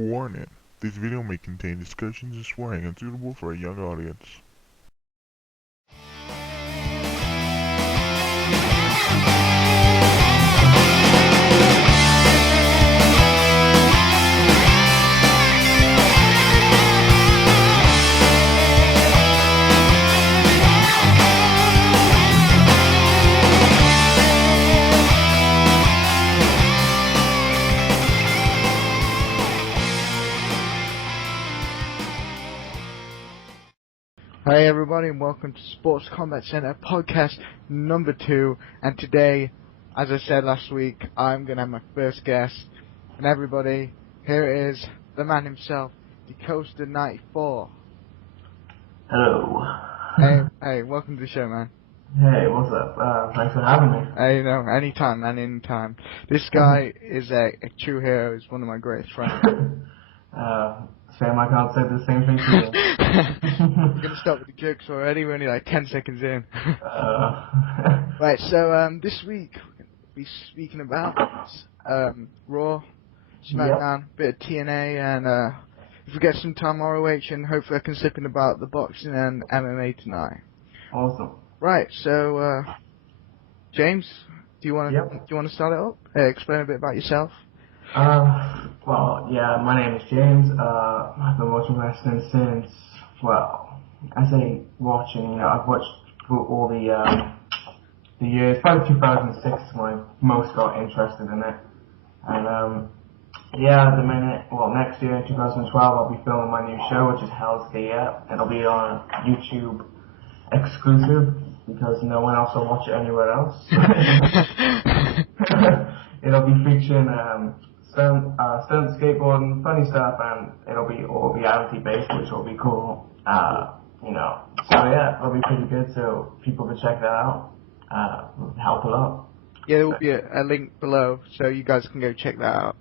Warning: this video may contain discussions and swearing unsuitable for a young audience. Hey everybody, and welcome to Sports Combat Center podcast number 2. And today, as I said last week, I'm going to have my first guest. And everybody, here is the man himself, D3costa94. Hello. Hey, welcome to the show, man. Hey, what's up? Thanks for having me. Hey, no, anytime, man, anytime. This guy is a true hero. He's one of my greatest friends. Sam, I can't say the same thing to you. We're going to start with the jokes already. We're only like 10 seconds in. Right, so this week we're going to be speaking about Raw, SmackDown, bit of TNA, and if we get some time ROH, and hopefully I can slip in about the boxing and MMA tonight. Awesome. Right, so James, do you want to start it up? Explain a bit about yourself. Well, yeah, my name is James. I've been watching wrestling since, well, I say watching, I've watched through all the years, probably 2006 when I most got interested in it. And, yeah, at the minute, well, next year, 2012, I'll be filming my new show, which is Hell's Gate. It'll be on YouTube exclusive, because no one else will watch it anywhere else. It'll be featuring, stunt skateboarding, funny stuff, and it'll be all reality based, which will be cool. So yeah, it'll be pretty good. So people can check that out. Help a lot. Yeah, there will be a link below, so you guys can go check that out.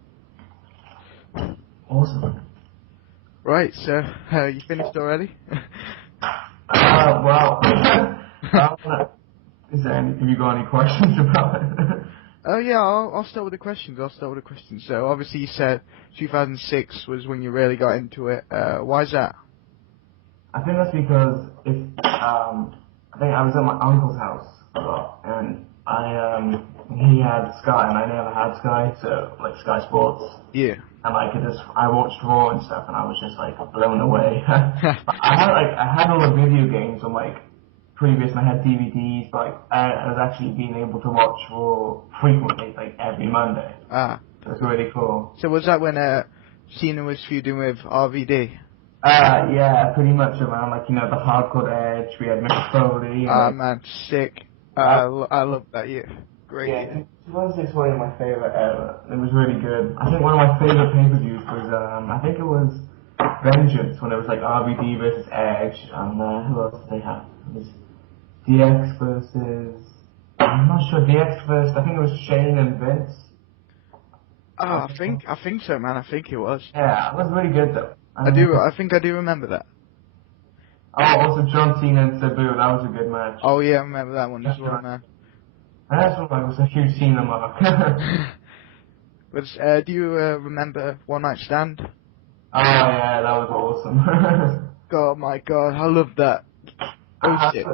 Awesome. Right, so you finished already? Well, have you got any questions about it? Oh yeah, I'll start with the questions. So obviously you said 2006 was when you really got into it. Why is that? I think that's because I think I was at my uncle's house a lot, and he had Sky and I never had Sky, so like Sky Sports. Yeah. And like I watched Raw and stuff, and I was just like blown away. I had all the video games on like previous, and I had DVDs, but like, I was actually being able to watch Raw frequently, like every Monday. Ah. So it's really cool. So was that when Cena was feuding with RVD? Yeah, pretty much around like, the Hardcore Edge, we had Mick Foley. Man, sick. I love that year. Great. Yeah, 2006 was one of my favorite ever. It was really good. I think one of my favorite pay-per-views was, I think it was Vengeance, when it was like RVD versus Edge, and who else did they have? It was DX versus, I'm not sure, DX versus, I think it was Shane and Vince. Oh, I think so, man. I think it was. Yeah, it was really good though. I think I do remember that. Oh, also John Cena and Sabu, that was a good match. Oh yeah, I remember that one as well, man. And that's what I was a huge Cena mark. But do you remember One Night Stand? Oh yeah, that was awesome. God, my God, I love that. Oh shit.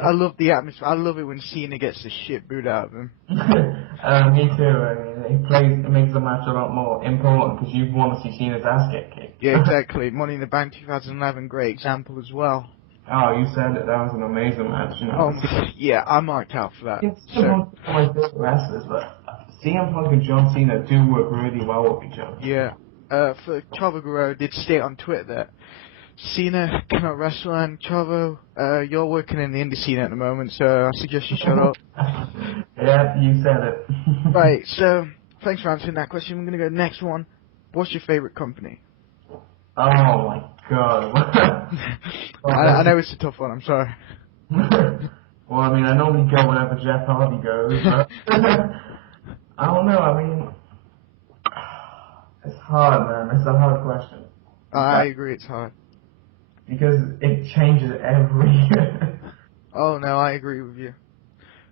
I love the atmosphere. I love it when Cena gets the shit booed out of him. Me too. I mean, it makes the match a lot more important, because you want to see Cena's ass get kicked. Yeah, exactly. Money in the Bank 2011, great example as well. Oh, you said it. That was an amazing match. Yeah, I marked out for that. CM Punk is one of my favorite wrestlers, but CM Punk and John Cena do work really well with each other. Yeah. For Chavo Guerrero did state on Twitter that Cena cannot wrestle, and Chavo, you're working in the indie scene at the moment, so I suggest you shut up. Yeah, you said it. Right, so thanks for answering that question. We're gonna go to the next one. What's your favorite company? Oh my God. I know it's a tough one. I'm sorry. Well, I mean, I normally go whenever Jeff Hardy goes, but I don't know. I mean, it's hard, man. It's a hard question. I agree, it's hard. Because it changes every year. Oh no, I agree with you.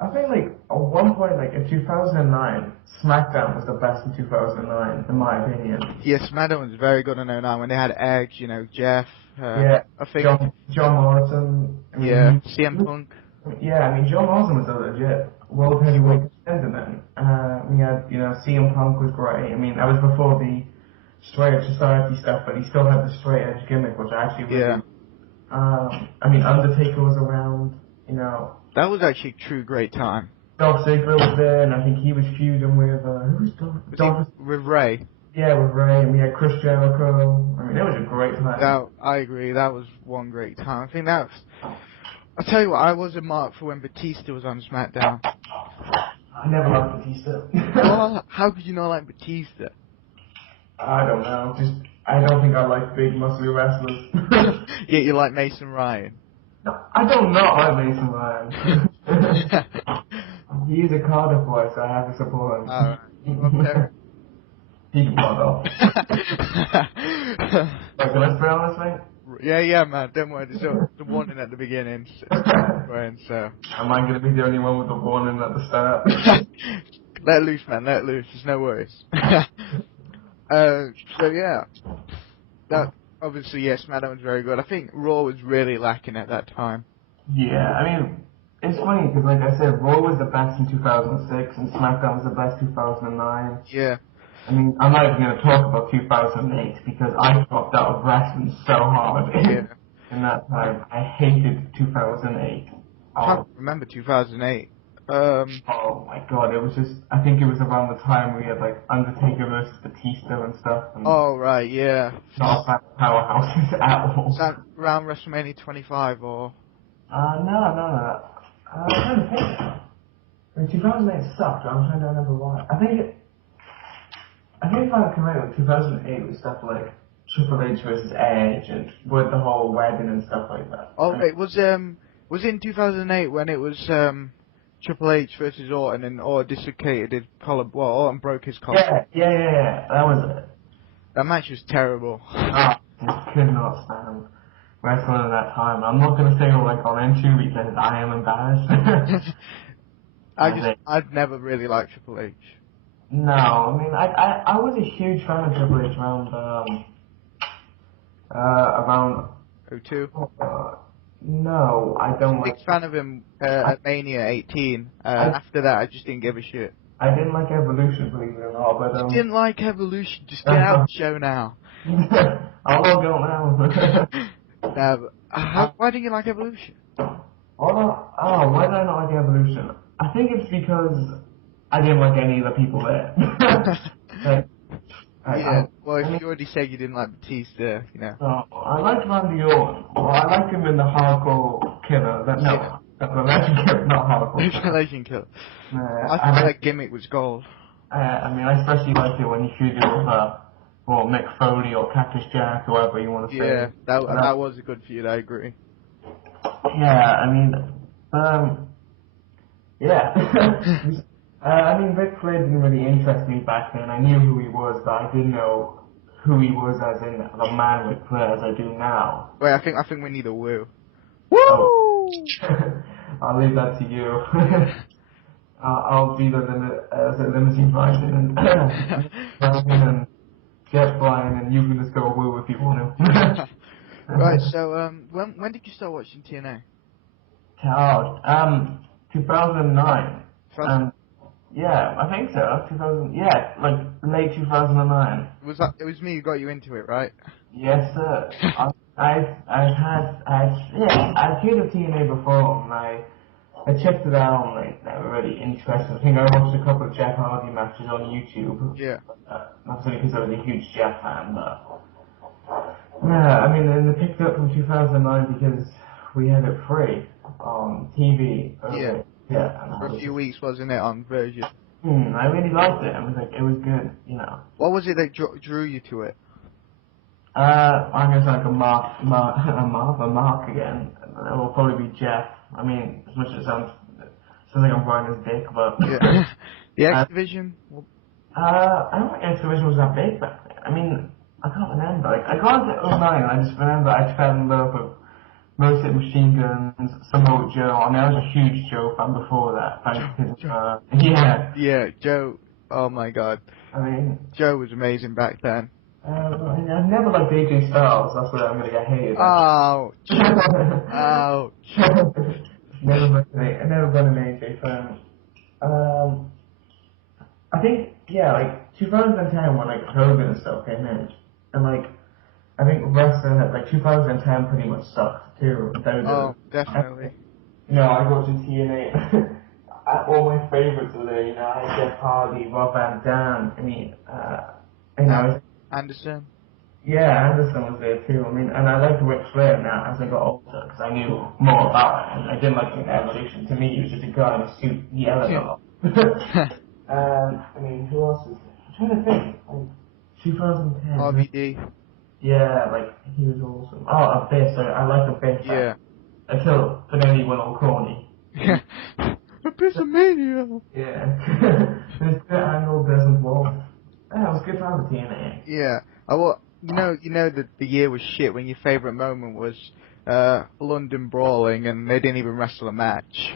I think like at one point, like in 2009, SmackDown was the best in 2009, in my opinion. Yes, SmackDown was very good in '09 when they had Edge, you know, Jeff. Yeah, I think. John Morrison. I mean, Yeah, CM Punk. Yeah, I mean, John Morrison was a legit world heavyweight contender then. We had, you know, CM Punk was great. I mean, that was before the straight edge society stuff, but he still had the straight edge gimmick, which I actually really. I mean, Undertaker was around. You know. That was actually a true great time. Dolph Ziggler was there, and I think he was feuding with who was Dolph? With Ray. Yeah, with Ray, and we had Chris Jericho. I mean, it was a great time. I agree. That was one great time. I think that was. I'll tell you what, I was a mark for when Batista was on SmackDown. I never liked Batista. Well, how could you not like Batista? I don't know. I don't think I like big, muscly wrestlers. Yeah, you like Mason Ryan. No, I don't not like Mason Ryan. He's a Cardiff boy, so I have to support him. Alright. Okay. He can bug off. Like, let's be honest, mate. Yeah, man. Don't worry. There's the warning at the beginning. So. Am I going to be the only one with the warning at the start? Let loose, man. Let loose. There's no worries. So yeah, that obviously SmackDown was very good. I think Raw was really lacking at that time. Yeah, I mean, it's funny because, like I said, Raw was the best in 2006 and SmackDown was the best 2009. Yeah. I mean, I'm not even going to talk about 2008 because I dropped out of wrestling so hard in that time. I hated 2008. I can't remember 2008. Oh my god, it was just, I think it was around the time we had like Undertaker versus Batista and stuff. And oh, right, yeah. not bad powerhouses at all. Is that around WrestleMania 25 or? No. I'm trying to think. I mean, 2008 sucked, I'm trying to remember why. I think if I'm correct, 2008 was stuff like Triple H versus Edge and with the whole wedding and stuff like that. Oh, it was in 2008 when it was Triple H versus Orton and Orton dislocated his collar. Well, Orton broke his collar. Yeah. That was it. That match was terrible. I could not stand wrestling at that time. I'm not gonna say what I got into because I am embarrassed. I'd never really liked Triple H. No, I mean, I was a huge fan of Triple H around 02? No, I don't like. Big fan of him at Mania 18. After that, I just didn't give a shit. I didn't like Evolution, believe it or not, but You didn't like Evolution? Just get out of the show now. I'll log out now. Why didn't you like Evolution? Why did I not like Evolution? I think it's because I didn't like any of the people there. Well, if you already said you didn't like Batista, you know. No, I liked Randy Orton. Well, I liked him in the Hardcore Killer. The Legend Killer, not Hardcore. The Legend Killer. I thought that gimmick was gold. I mean, I especially liked it when he feuded with Mick Foley or Cactus Jack, whoever you want to say. Yeah, that was a good feud, I agree. Yeah, I mean, I mean, Ric Flair didn't really interest me back then. I knew who he was, but I didn't know who he was as in the man Ric Flair as I do now. Wait, I think we need a woo. Woo! Oh. I'll leave that to you. I'll be the limousine Brian and Jeff Bryan, and you can just go woo if you want to. Right. So, when did you start watching TNA? 2009. Yeah, I think so. 2000. Yeah, like late 2009. It was me who got you into it, right? Yes, sir. I've heard of TNA before, and I checked it out, and like, they were really interesting. I think I watched a couple of Jeff Hardy matches on YouTube. Yeah. Not only because I was a huge Jeff fan, but yeah, I mean, and they picked it up from 2009 because we had it free on TV. Yeah. Yeah. For a few weeks, wasn't it, on Virgin? I really liked it. I was like, it was good, you know. What was it that drew you to it? I'm gonna sound like a mark again. It will probably be Jeff. I mean, as much as it sounds like I'm riding his dick, but yeah. The X Division. I don't think X Division was that big back then. I mean, I can't remember. Like, I got into 09, and I just remember I fell in love Mostly Machine Guns, Samoa Joe, and I was a huge Joe fan before that. Thanks to, yeah. Yeah, Joe. Oh my God. I mean, Joe was amazing back then. I never liked AJ Styles. That's where I'm gonna get hated. Ouch. Ouch. Never been an AJ fan. I think, yeah, like 2010 when like Hogan and stuff came in, and like I think wrestling had like 2010 pretty much sucked too. Oh, definitely. You know, I go to TNA. All my favorites were there. You know, I had Jeff Hardy, Rob Van Dam. I mean, you know. Anderson. Yeah, Anderson was there too. I mean, and I liked Ric Flair now as I got older because I knew more about it, and I didn't like the evolution. To me, he was just a guy in a suit yelling a lot. I mean, who else is there? I'm trying to think. Like 2010. RVD. Yeah, like he was awesome. Oh, Abyss. I like Abyss. Yeah. Until then he went all corny. Abyssomania. Yeah. There's good angle, Desmond Wolf. Yeah, it was a good time with TNA. Yeah. You know that the year was shit when your favourite moment was London Brawling and they didn't even wrestle a match.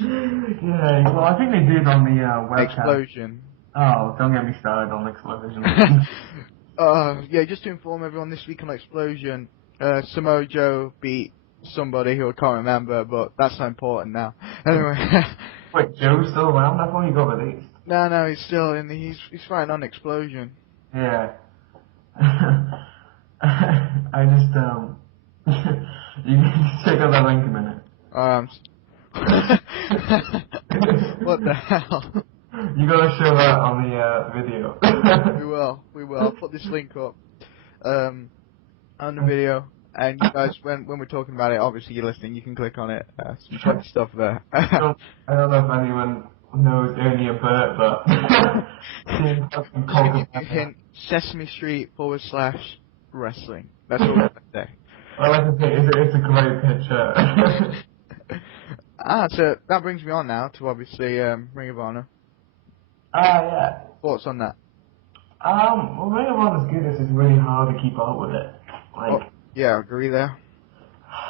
Yeah, well, I think they did on the webcast. Explosion. Oh, don't get me started on Explosion. Yeah, just to inform everyone, this week on Explosion, Samoa Joe beat somebody who I can't remember, but that's not important now. Anyway. Wait, Joe's still around? I thought he got released. No, he's still in. He's fighting on Explosion. Yeah. I just you need to check out that link a minute. What the hell? You gotta show that on the video. We will. I'll put this link up on the video, and you guys, when we're talking about it, obviously you're listening. You can click on it. Some funny stuff there. I don't know if anyone knows Ernie and Bert, but hint, Sesame Street /wrestling. That's all I'm gonna say. I like to say it's a great picture. So that brings me on now to obviously Ring of Honor. Yeah. Thoughts on that? Well, Ring of Honor's good as it's really hard to keep up with it. Like, yeah, I agree there.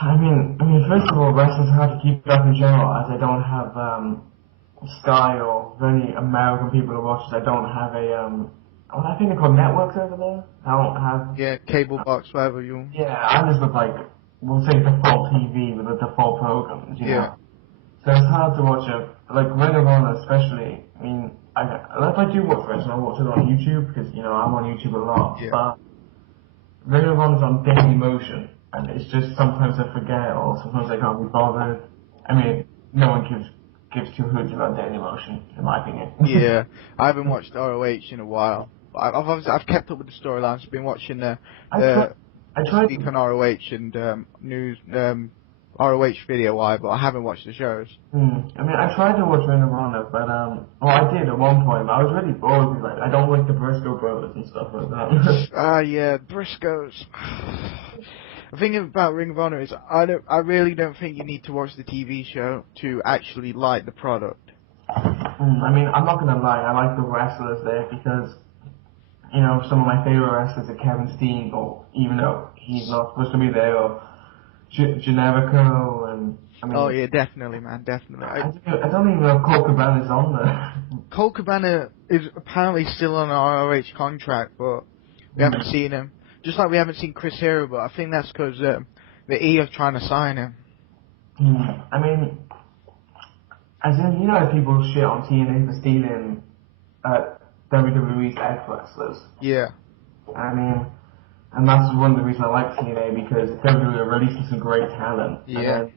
I mean, first of all, wrestling's hard to keep up in general, as I don't have Sky or any American people to watch. I don't have what I think they're called networks over there. I don't have. Cable box, whatever you. Yeah, I just look like we'll say default TV with the default programs. You know? So it's hard to watch like Ring of Honor, especially. I mean, if I do watch wrestling, I watch it on YouTube because you know I'm on YouTube a lot. Yeah. But Ring of Honor's on Daily Motion, and it's just sometimes I forget or sometimes I can't be bothered. I mean, no one gives two hoots about Daily Motion, in my opinion. Yeah, I haven't watched ROH in a while. I've kept up with the storylines. I've been watching the Speak on ROH and news ROH video wire, but I haven't watched the shows. I mean, I tried to watch Ring of Honor, but I did at one point. But I was really bored because like I don't like the Briscoe brothers and stuff like that. Yeah, Briscoes. The thing about Ring of Honor is I really don't think you need to watch the TV show to actually like the product. I mean, I'm not gonna lie, I like the wrestlers there because, you know, some of my favorite wrestlers are Kevin Steen, or even though he's not supposed to be there, or Generico, and I mean. Oh yeah, definitely, man, definitely. I don't even know if Cole Cabana's on there. Cole Cabana is apparently still on an ROH contract, but we haven't seen him. Just like we haven't seen Chris Hero, but I think that's because the E are trying to sign him. I mean, as in, you know, people shit on TNA for stealing WWE's ex-wrestlers. Yeah. I mean, and that's one of the reasons I like TNA, because WWE are releasing some great talent. Yeah. And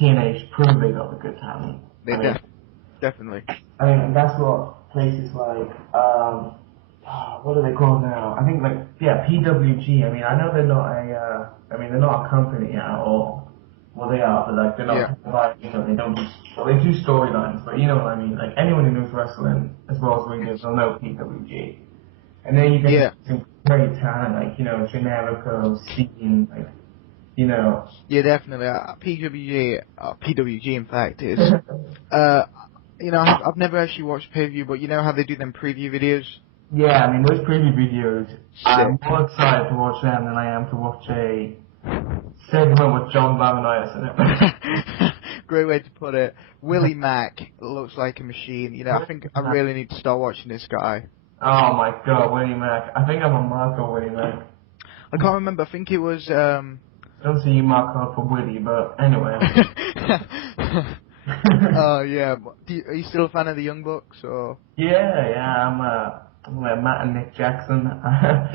TNA prove they got the good talent. Definitely. I mean, and that's what places like, what are they called now? I think PWG. I mean, I know they're not they're not a company at all. Well, they are, but like they're not. You know, they do storylines, but you know what I mean. Like anyone who knows wrestling as well as we do, will know PWG. And then you get some great talent, like you know, Generico, Steen, like you know. Yeah, definitely. PWG, in fact, is. You know, I've never actually watched pay-per-view, but you know how they do them preview videos. Yeah, I mean those preview videos. I'm more excited to watch them than I am to watch a Segment with John Laurinaitis in it. Great way to put it. Willie Mack looks like a machine. You know, I think I really need to start watching this guy. Oh my god, Willie Mack. I think I'm a mark on Willie Mack. I can't remember. I think it was. I don't see you mark out for Willie, but anyway. Oh yeah. Are you still a fan of the Young Bucks or? Yeah, I'm like Matt and Nick Jackson.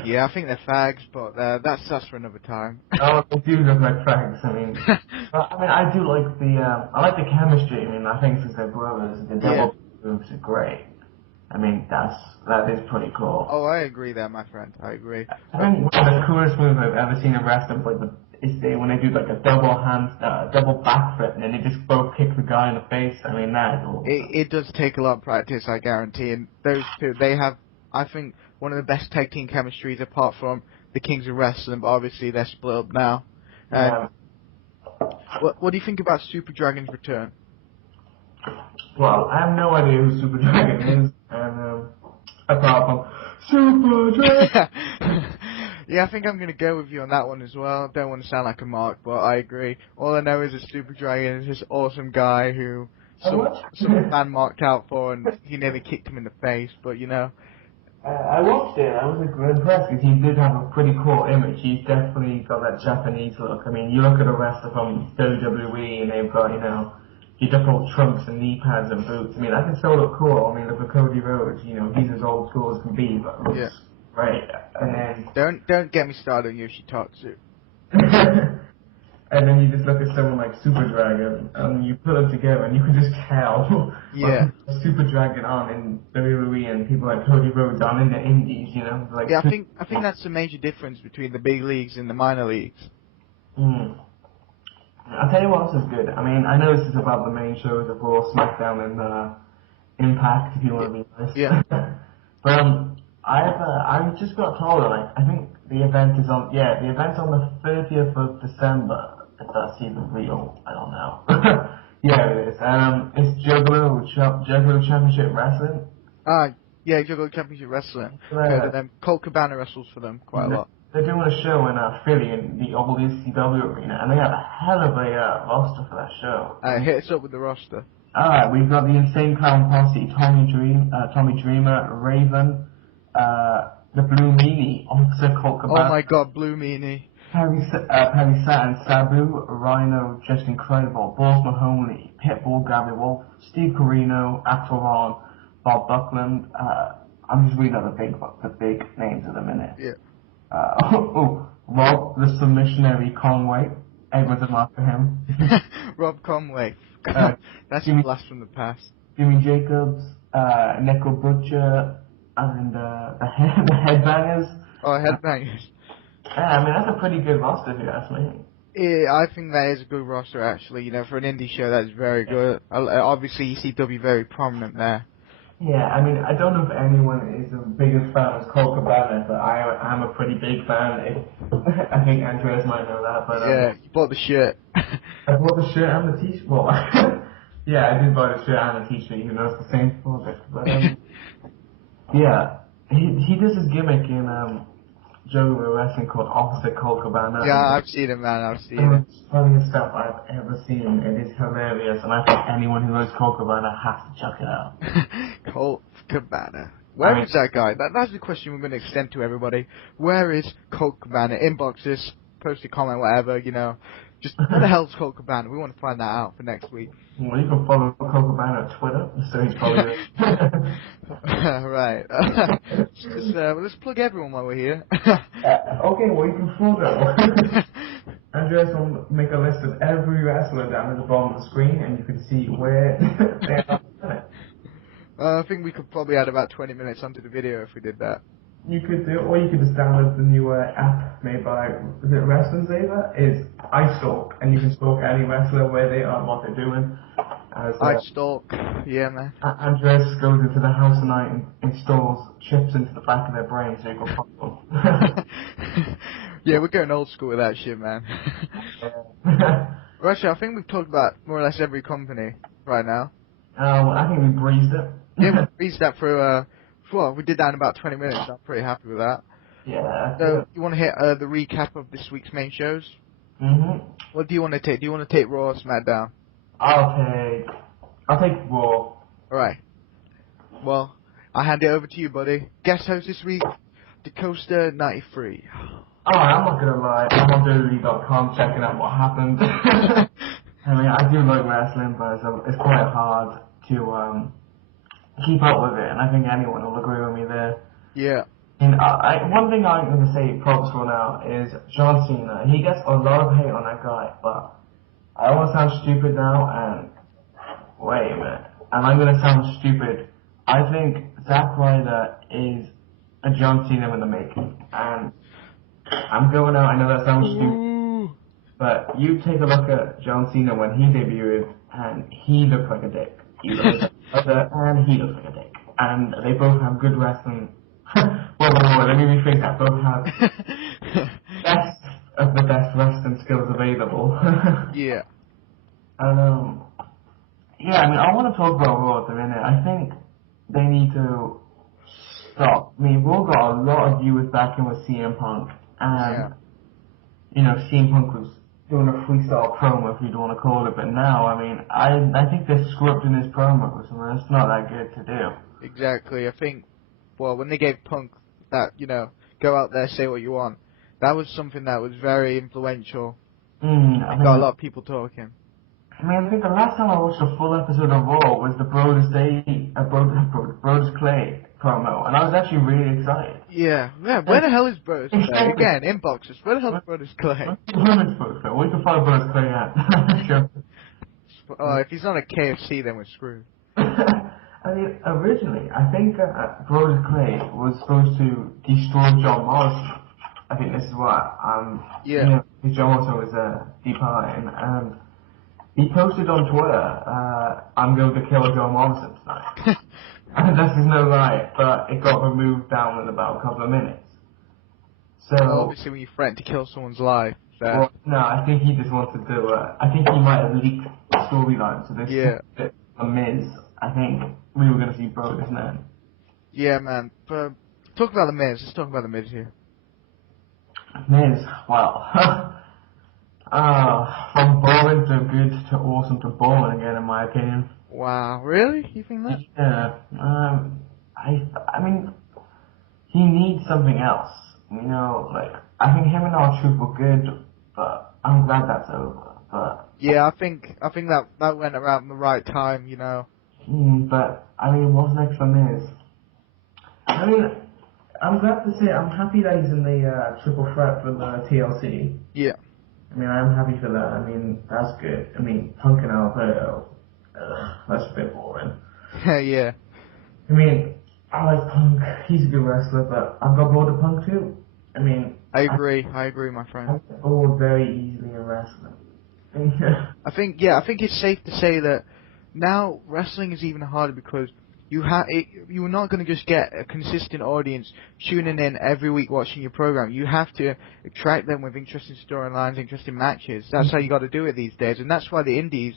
Yeah, I think they're fags, but that's for another time. Oh, they do look like fags. I mean, I do like I like the chemistry. I mean, I think since they're brothers, the double moves are great. I mean, that is pretty cool. Oh, I agree there, my friend. I agree. I think one of the coolest moves I've ever seen in wrestling is when they do like a double backflip, and then they just both kick the guy in the face. I mean, that is awesome. It does take a lot of practice, I guarantee. And those two, they have, I think, one of the best tag team chemistries apart from the Kings of Wrestling, but obviously they're split up now. Yeah. What do you think about Super Dragon's return? Well, I have no idea who Super Dragon is, and apart from Super Dragon. Yeah, I think I'm gonna go with you on that one as well. Don't want to sound like a mark, but I agree. All I know is that Super Dragon is this awesome guy who some fan marked out for, and he nearly kicked him in the face. But you know, I watched it. I was impressed because he did have a pretty cool image. He's definitely got that Japanese look. I mean, you look at a wrestler from WWE, and they've got your double trunks and knee pads and boots. I mean, that can still look cool. I mean, look at Cody Rhodes. He's as old school as can be, but looks great. And then don't get me started on Yoshitatsu. and then you just look at someone like Super Dragon, and you put them together, and you can just tell. Yeah. Super Dragon on in WWE and people like Cody Rhodes on in the Indies. Like. Yeah, I think that's the major difference between the big leagues and the minor leagues. I'll tell you what else is good. I mean, I know this is about the main shows of Raw, SmackDown, and Impact, if you want to be nice. Yeah. But I just got told, I think the event is on. Yeah, the event's on the 30th of December. If that's even real, I don't know. Yeah, it is. It's Juggalo Championship Wrestling. Yeah, Juggalo Championship Wrestling. Yeah. Them. Colt Cabana wrestles for them quite a lot. They're doing a show in Philly in the old ECW arena, and they have a hell of a roster for that show. Hit us up with the roster. Alright, we've got the Insane Clown Posse, Tommy Dreamer, Raven, the Blue Meanie, Officer Colt Cabana. Oh my god, Blue Meanie. Perry Saturn, Sabu, Rhino, Just Incredible, Balls Mahoney, Pitbull, Gabby Wolf, Steve Corino, Actor Ron, Bob Buckland. I'm just reading out the big names at the minute. Yeah. Rob, the Submissionary Conway. Everyone's in love for him. Rob Conway. That's a blast from the past. Jimmy Jacobs, Neko Butcher, and the Headbangers. Oh, Headbangers. Yeah, I mean, that's a pretty good roster, if you ask me. Yeah, I think that is a good roster, actually. For an indie show, that's very good. Obviously, ECW very prominent there. Yeah, I mean, I don't know if anyone is the biggest fan of Colt Cabana, but I'm a pretty big fan. I think Andreas might know that, but... yeah, you bought the shirt. I bought the shirt and the t-shirt. Well, yeah, I did buy the shirt and the t-shirt, even though it's the same product. But, yeah, he does his gimmick in Juggalo Wrestling called Officer Colt Cabana. Yeah, I've seen it, man, I've seen it. It's the funniest stuff I've ever seen. It is hilarious, and I think anyone who knows Colt Cabana has to check it out. Colt Cabana. Where is that guy? That's the question we're going to extend to everybody. Where is Colt Cabana? Inbox us, post a comment, whatever, Just where the hell's Colt Cabana? We want to find that out for next week. Well, you can follow Colt Cabana on Twitter, so he's probably right. Let's plug everyone while we're here. Okay, well, you can follow. Andreas will make a list of every wrestler down at the bottom of the screen, and you can see where they are. I think we could probably add about 20 minutes onto the video if we did that. You could do, or you could just download the new app made by, is it Wrestling Saver? Is iStalk, and you can stalk any wrestler where they are and what they're doing. iStalk, yeah, man. Andreas goes into the house tonight and installs chips into the back of their brain so you can pop them. Yeah, we're going old school with that shit, man. Actually, I think we've talked about more or less every company right now. I think we breezed it. Yeah, we breezed that through, we did that in about 20 minutes. I'm pretty happy with that. Yeah. So, you want to hit the recap of this week's main shows? What do you want to take? Do you want to take Raw or SmackDown? I'll take Raw. Alright. Well, I'll hand it over to you, buddy. Guest host this week, D3costa94. Alright, I'm not gonna lie. I'm on WWE.com checking out what happened. I mean, I do like wrestling, but it's quite hard to keep up with it, and I think anyone will agree with me there. Yeah. And one thing I'm going to say props for now is John Cena. He gets a lot of hate on that guy, but I almost sound stupid now, and wait a minute, and I'm going to sound stupid. I think Zack Ryder is a John Cena in the making, and I'm going out, I know that sounds stupid, but you take a look at John Cena when he debuted, and he looked like a dick. You look at other, and he looks like a dick. And they both have good wrestling. Whoa, let me rephrase that. Both have best of the best wrestling skills available. Yeah. And, yeah, I mean, I want to talk about Raw at the minute. I think they need to stop. I mean, Raw got a lot of viewers back in with CM Punk. And, you know, CM Punk was doing a freestyle promo, if you want to call it, but now, I mean, I think they're scripting his promos, and it's not that good to do. Exactly. I think, well, when they gave Punk that, you know, go out there, say what you want, that was something that was very influential. Got a lot of people talking. I mean, I think the last time I watched a full episode of Raw was the Brodus Clay promo, and I was actually really excited. Yeah, where the hell is Brodus Clay? Again, inboxes, where the hell is Brodus Clay? We can find Brodus Clay at. Sure. Oh, if he's not a KFC, then we're screwed. I mean, originally, I think Brodus Clay was supposed to destroy John Morrison. I think this is what, you know, John Morrison was departing, and he posted on Twitter, I'm going to kill John Morrison tonight. And this is no lie, but it got removed down in about a couple of minutes. So, well, obviously when you threaten to kill someone's life, well, no, I think he just wanted to, I think he might have leaked the storyline, so this a Miz, I think we were going to see Brodus then. Yeah, man, but talk about the Miz, let's talk about the Miz here. Miz, well, from boring to good to awesome to boring again, in my opinion. Wow, really? You think that? Yeah, I mean, he needs something else, you know, like, I think him and R-Truth were good, but I'm glad that's over, but... Yeah, I think that went around the right time, you know. But, I mean, what's next for Miz? I mean, I'm glad to say, I'm happy that he's in the triple threat for the TLC. Yeah. I mean, I'm happy for that, I mean, that's good. I mean, Punk and Alberto, that's a bit boring. Yeah. I mean, I like Punk, he's a good wrestler, but I've got bored of Punk too. I mean... I agree, my friend. I get bored very easily in wrestling. I think it's safe to say that now wrestling is even harder because you're not going to just get a consistent audience tuning in every week watching your program. You have to attract them with interesting storylines, interesting matches. That's how you got to do it these days, and that's why the indies,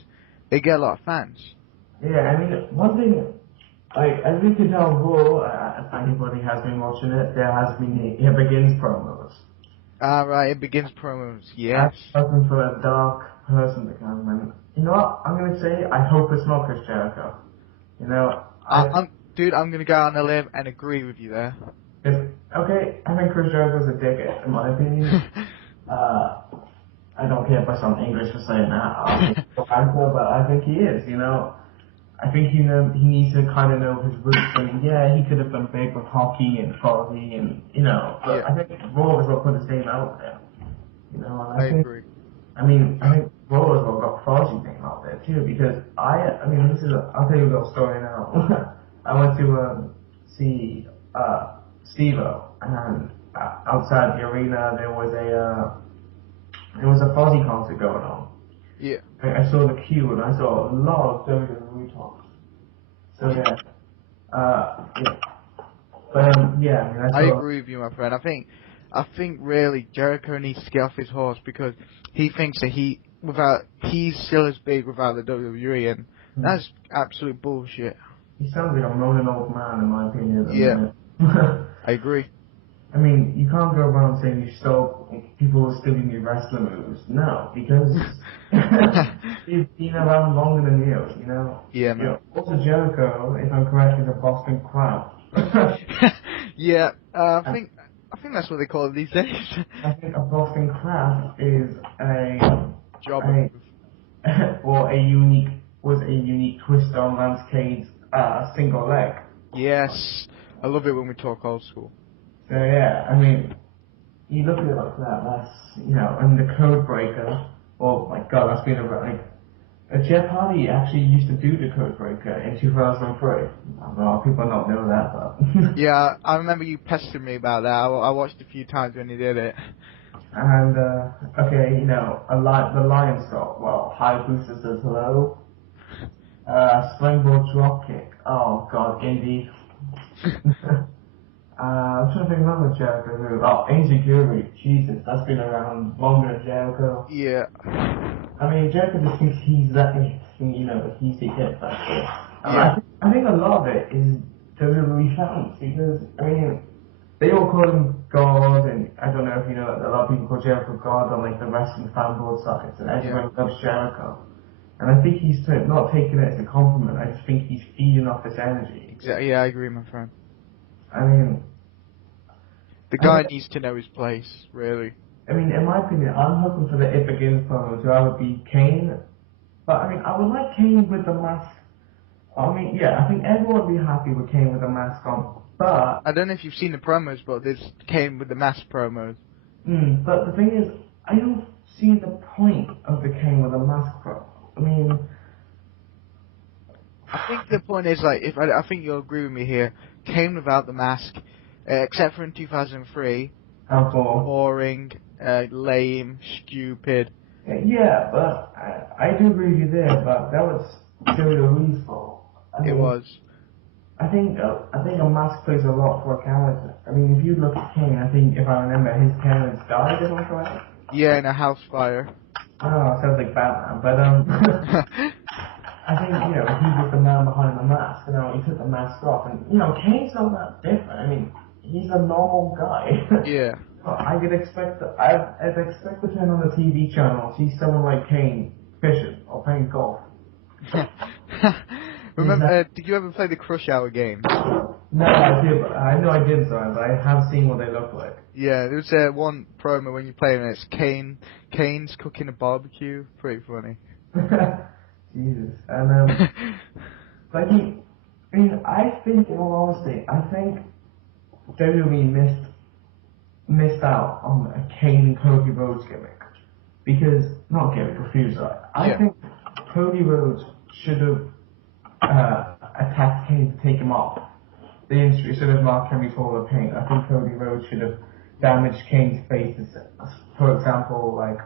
they get a lot of fans. Yeah, I mean, one thing, as we can tell, Raw, if anybody has been watching it, there has been the It Begins promos. Right, It Begins promos, yes. I'm looking for a dark person to come in. You know what, I'm going to say, I hope it's not Chris Jericho. You know, I'm going to go out on a limb and agree with you there. Okay, I think Chris Jericho's a dickhead, in my opinion. I don't care if I sound English for saying that, but I think he is, you know. I think he needs to kind of know his roots, and yeah, he could have done big with hockey and Fozzy and, you know, but I think Raw as well put his name out there, you know, and I agree. I think Raw as well got Fozzy's name out there too, because I mean, I'll tell you a little story now. I went to see Steve-O, and outside the arena there was a Fozzy concert going on. Yeah. I saw the queue and I saw a lot of WWE talks. So yeah. But yeah, I mean, I agree with you, my friend. I think really Jericho needs to get off his horse because he thinks that he's still as big without the WWE, and that's absolute bullshit. He sounds like a moaning old man, in my opinion. Yeah. I agree. I mean, you can't go around saying you stole, like, people are stealing your wrestling moves. No, because you've been around longer than you know? Yeah, man. Also Jericho, if I'm correct, is a Boston Crab. Yeah, I think that's what they call it these days. I think a Boston Crab is Jobber a, move. or was a unique twist on Lance Cade's, single leg. Yes, I love it when we talk old school. So yeah, I mean, you look at it like that, that's, and the code breaker, oh my god, that's been about, like, Jeff Hardy actually used to do the code breaker in 2003. I don't know, people don't know that, but... Yeah, I remember you pestering me about that. I watched a few times when he did it. And, okay, the Lion Stop, well, high boosters says hello. Springboard dropkick, oh god, Indy. I'm trying to think of another Jericho move. Oh, Guru. Jesus, that's been around longer than Jericho. Yeah. I mean, Jericho just thinks he's that, he's the hit factor. Yeah. I think a lot of it is WWE fans, because, I mean, they all call him God, and I don't know if you know that a lot of people call Jericho God on, like, the wrestling fan board sites, and everyone loves Jericho. And I think he's not taking it as a compliment, I just think he's feeding off this energy. Exactly. Yeah, I agree, my friend. I mean, The guy needs to know his place, really. I mean, in my opinion, I'm hoping for the It Begins promo to either be Kane, but I mean, I would like Kane with the mask. I mean, yeah, I think everyone would be happy with Kane with the mask on, but... I don't know if you've seen the promos, but this came with the mask promos. But the thing is, I don't see the point of the Kane with a mask promo. I mean... I think the point is, like, I think you'll agree with me here, Kane without the mask, except for in 2003, boring, lame, stupid. Yeah, but I do agree with you there, but that was WWE's fault. It was. I think a mask plays a lot for a character. I mean, if you look at Kane, I think if I remember, his parents died, if I'm correct. Yeah, in a house fire. Oh, sounds like Batman, but I think he was the man behind the mask. He took the mask off, and Kane's not that different. I mean, he's a normal guy. Yeah. I'd expect to turn on the TV channel, see someone like Kane fishing or playing golf. Remember, did you ever play the Crush Hour game? No, I did. I know I did, so I have seen what they look like. Yeah, there was one promo when you play and it's Kane's cooking a barbecue. Pretty funny. Jesus. And I think, in all honesty, I think WWE missed out on a Kane and Cody Rhodes gimmick. Because, not gimmick, refusal. I think Cody Rhodes should have attacked Kane to take him off. The industry should have marked Henry Hall of Pain. I think Cody Rhodes should have damaged Kane's face. For example, like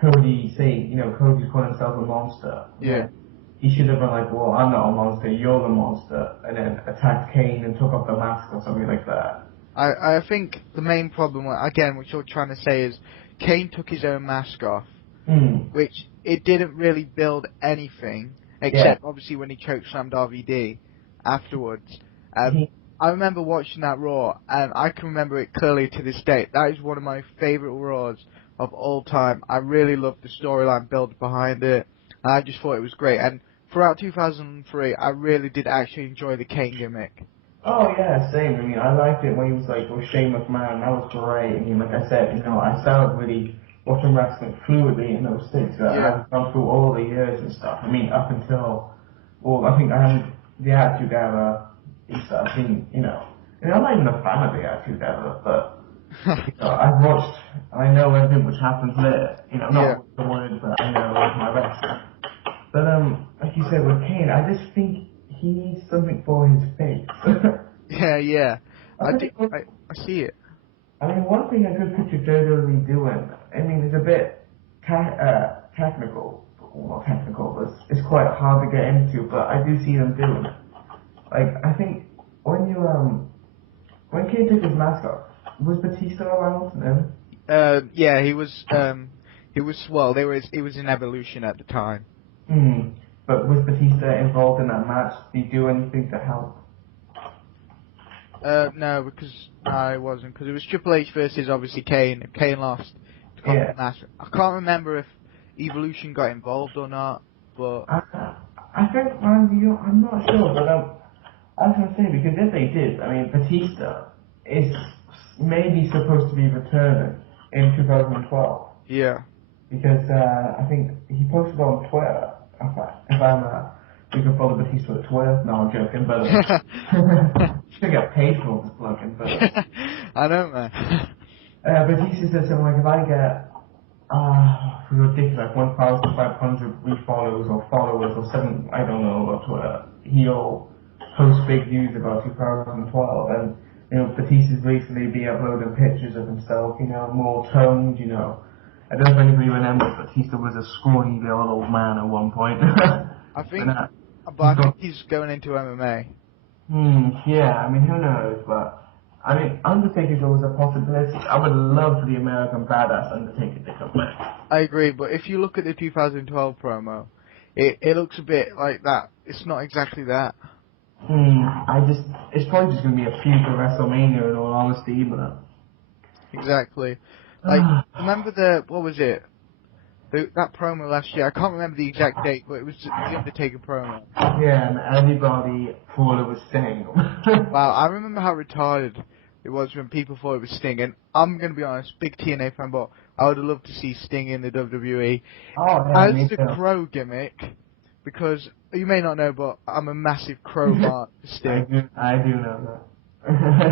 Cody's calling himself a monster. Yeah. He should have been like, well, I'm not a monster, you're the monster, and then attacked Kane and took off the mask or something like that. I think the main problem, again, which you're trying to say is, Kane took his own mask off, which it didn't really build anything, except obviously when he chokeslammed RVD afterwards. I remember watching that Raw, and I can remember it clearly to this day. That is one of my favourite Raws of all time. I really loved the storyline built behind it. I just thought it was great. And throughout 2003, I really did actually enjoy the Kane gimmick. Oh yeah, same. I mean, I liked it when he was like with Shane McMahon. That was great. I mean, like I said, I started really watching wrestling fluidly in those six. I've gone through all the years and stuff. I mean, up until, I think I had the Attitude Era and stuff. I'm not even a fan of the Attitude Era, but I've watched. I know everything which happens there. Not the word, but I know my wrestling. But like you said with Kane, I just think he needs something for his face. Yeah. I see it. I mean, one thing I could picture WWE doing, I mean, it's a bit technical. Well, not technical, but it's quite hard to get into, but I do see them doing it. Like, I think when Kane took his mask off, was Batista around then? Yeah, he was, well, it was in Evolution at the time. But was Batista involved in that match? Did he do anything to help? No, because I wasn't. Because it was Triple H versus obviously Kane. If Kane lost, to come Yeah. the match. I can't remember if Evolution got involved or not, but I think, man, I'm not sure, but I was going to say, because if they did, I mean, Batista is maybe supposed to be returning in 2012. yeah. Because I think he posted on Twitter, if I'm you can follow Batista on Twitter. No, I'm joking, but should get paid for this plugging, but I don't know. Batista said something like, if I get ridiculous, like 1,500 refollows or followers or 7, I don't know, about Twitter, he'll post big news about 2012, and Batista's recently been uploading pictures of himself, more toned, I don't know if anybody remembers, but Batista was a scrawny little old man at one point. I think, but I think he's going into MMA. Yeah, I mean, who knows, but, I mean, Undertaker's always a possibility. I would love for the American Badass Undertaker to come back. I agree, but if you look at the 2012 promo, it looks a bit like that. It's not exactly that. It's probably just going to be a feud for WrestleMania in all honesty, but... Exactly. Like, remember what was it? That promo last year, I can't remember the exact date, but it was the Undertaker promo. Yeah, and everybody thought it was Sting. Wow, I remember how retarded it was when people thought it was Sting, and I'm going to be honest, big TNA fan, but I would have loved to see Sting in the WWE. Oh, yeah, As the Crow gimmick, because you may not know, but I'm a massive Crow mark for Sting. I do know that.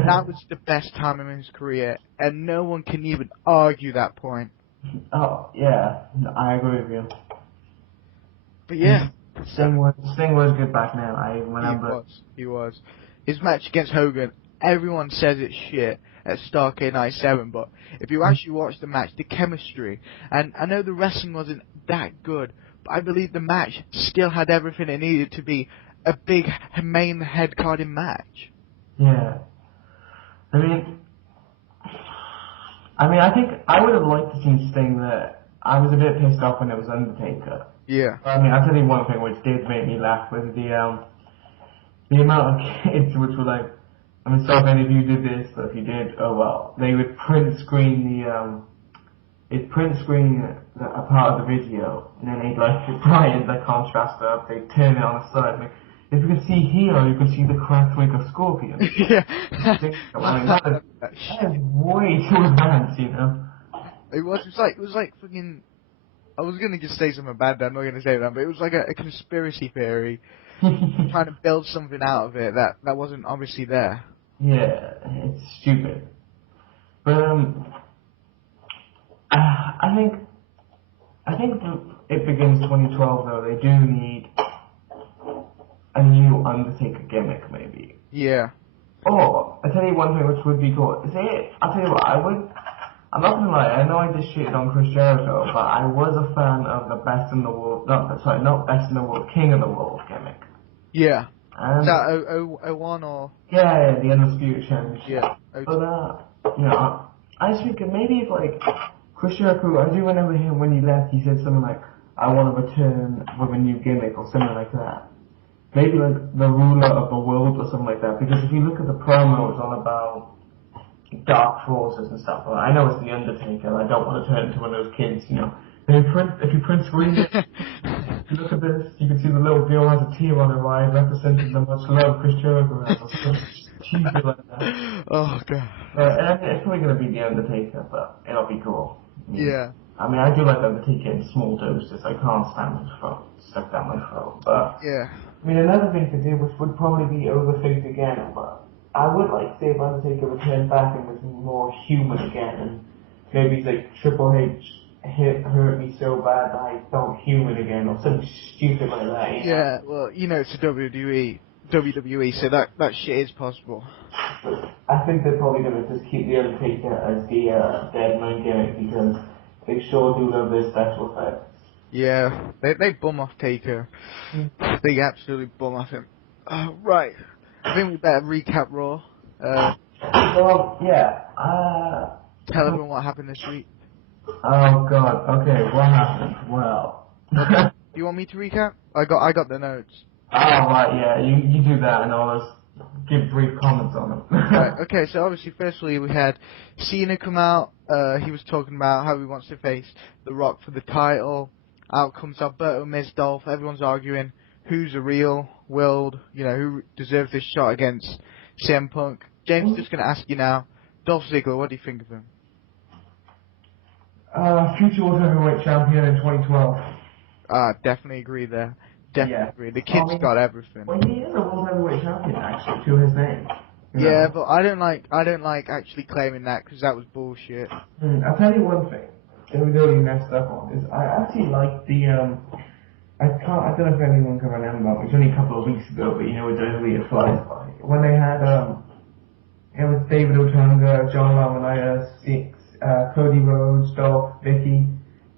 That was the best time in his career, and no one can even argue that point. Oh, yeah, I agree with you. But yeah. Sting was good back then, I remember. He was. His match against Hogan, everyone says it's shit at Starrcade 97, but if you actually watch the match, the chemistry, and I know the wrestling wasn't that good, but I believe the match still had everything it needed to be a big main head-carding match. Yeah. I think I would have liked to see Sting there. I was a bit pissed off when it was Undertaker. Yeah. I'll tell you one thing which did make me laugh was the amount of kids which were like, sorry if any of you did this, but if you did, oh well. They would print screen a part of the video, and then they'd like brighten the contrast up, they'd turn it on the side. Like, if you can see here, you can see the cracked wing of Scorpion. Yeah. That is way too advanced, It was like fucking. I was gonna just say something bad, I'm not gonna say that, but it was like a conspiracy theory, trying to build something out of it that wasn't obviously there. Yeah, it's stupid. But I think it begins 2012 though. They do need a new Undertaker gimmick, maybe. Yeah. Or I tell you one thing which would be cool. I'll tell you what, I'm not gonna lie, I know I just shitted on Chris Jericho, but I was a fan of the Best in the World, not Best in the World, King of the World gimmick. Yeah. And Is that 01 or? Yeah, the Undisputed Championship. Yeah. But, I was thinking maybe if, like, Chris Jericho, I do remember him when he left, he said something like, I want to return with a new gimmick or something like that. Maybe, like, the ruler of the world or something like that, because if you look at the promo, it's all about dark forces and stuff. Well, I know it's The Undertaker, I don't want to turn into one of those kids, If you print screen it, if you look at this, you can see the little girl has a tear on her eye representing the much love Chris Jericho has, or something stupid like that. Oh, God. And it's probably going to be The Undertaker, but it'll be cool. Yeah. I do like Undertaker in small doses, I can't stand his throat stuck down my throat, but... Yeah. Another thing to do, which would probably be overthink again, but I would like to see if Undertaker returned back and was more human again, and maybe like Triple H hurt me so bad that I felt human again, or something stupid like that. Yeah, well, it's a WWE, so that shit is possible. But I think they're probably going to just keep The Undertaker as the dead man gimmick, because they sure do love their special effects. Yeah, they bum off Taker. They absolutely bum off him. Right. I think we better recap Raw. Tell everyone what happened this week. Oh God. Okay, what happened? Well. Do you want me to recap? I got the notes. Oh right, yeah. You do that, and I'll just give brief comments on them. Right, okay, so obviously, firstly, we had Cena come out. He was talking about how he wants to face The Rock for the title. Out comes Alberto Miz Dolph. Everyone's arguing who's a real world, who deserves this shot against CM Punk. James, just going to ask you now, Dolph Ziggler, what do you think of him? Future World Heavyweight Champion in 2012. Definitely agree there. Definitely agree. The kid's I mean, got everything. Well, he is a World Heavyweight Champion, actually, to his name. Yeah, but I don't like actually claiming that because that was bullshit. I'll tell you one thing that we really messed up on is I actually like the I don't know if anyone can remember. It was only a couple of weeks ago, but with WWE flies by when they had it was David Otunga, John Laurinaitis, Cody Rhodes, Dolph, Vicky.